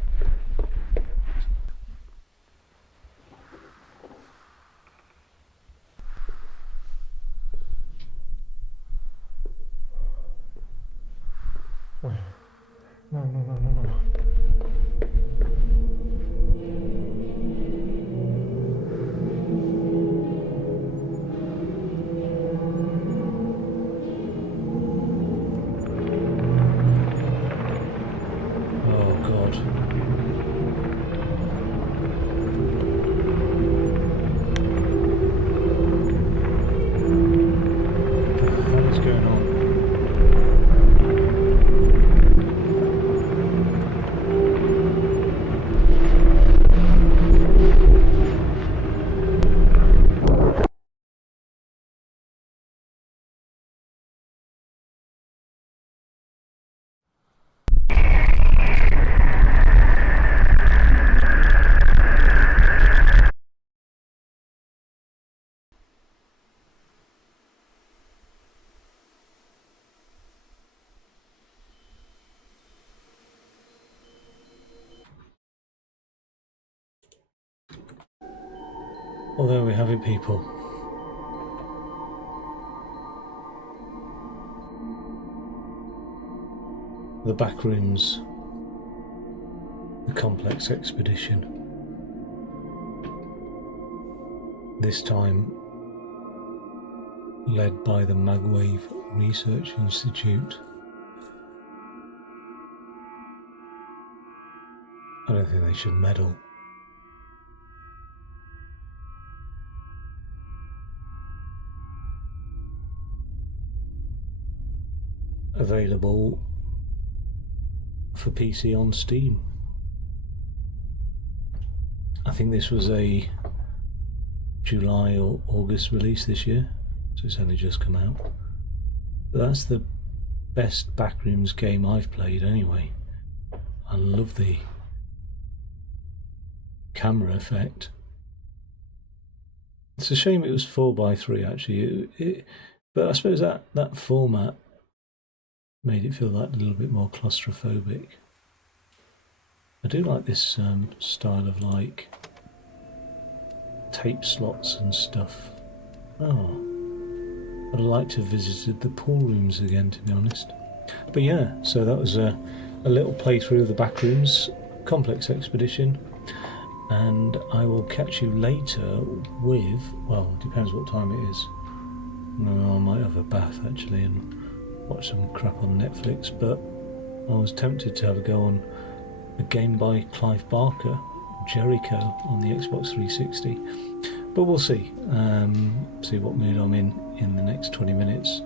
Wait. No. Oh God. What the hell is going on? Oh, there we have it, people. The Backrooms. The complex expedition. This time led by the Magwave Research Institute. I don't think they should meddle. Available for PC on Steam. I think this was a July or August release this year, so it's only just come out. But that's the best Backrooms game I've played anyway. I love the camera effect. It's a shame it was 4x3 actually, but I suppose that format made it feel like a little bit more claustrophobic. I do like this style of like tape slots and stuff. Oh, I'd like to have visited the pool rooms again, to be honest. But yeah, so that was a little playthrough of the Backrooms complex expedition, and I will catch you later with, well, it depends what time it is. No, I might have a bath actually and watch some crap on Netflix, but I was tempted to have a go on a game by Clive Barker, Jericho, on the Xbox 360, but we'll see. See what mood I'm in the next 20 minutes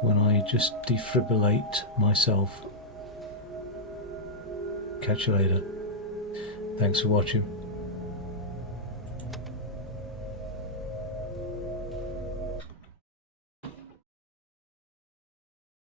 when I just defibrillate myself. Catch you later. Thanks for watching.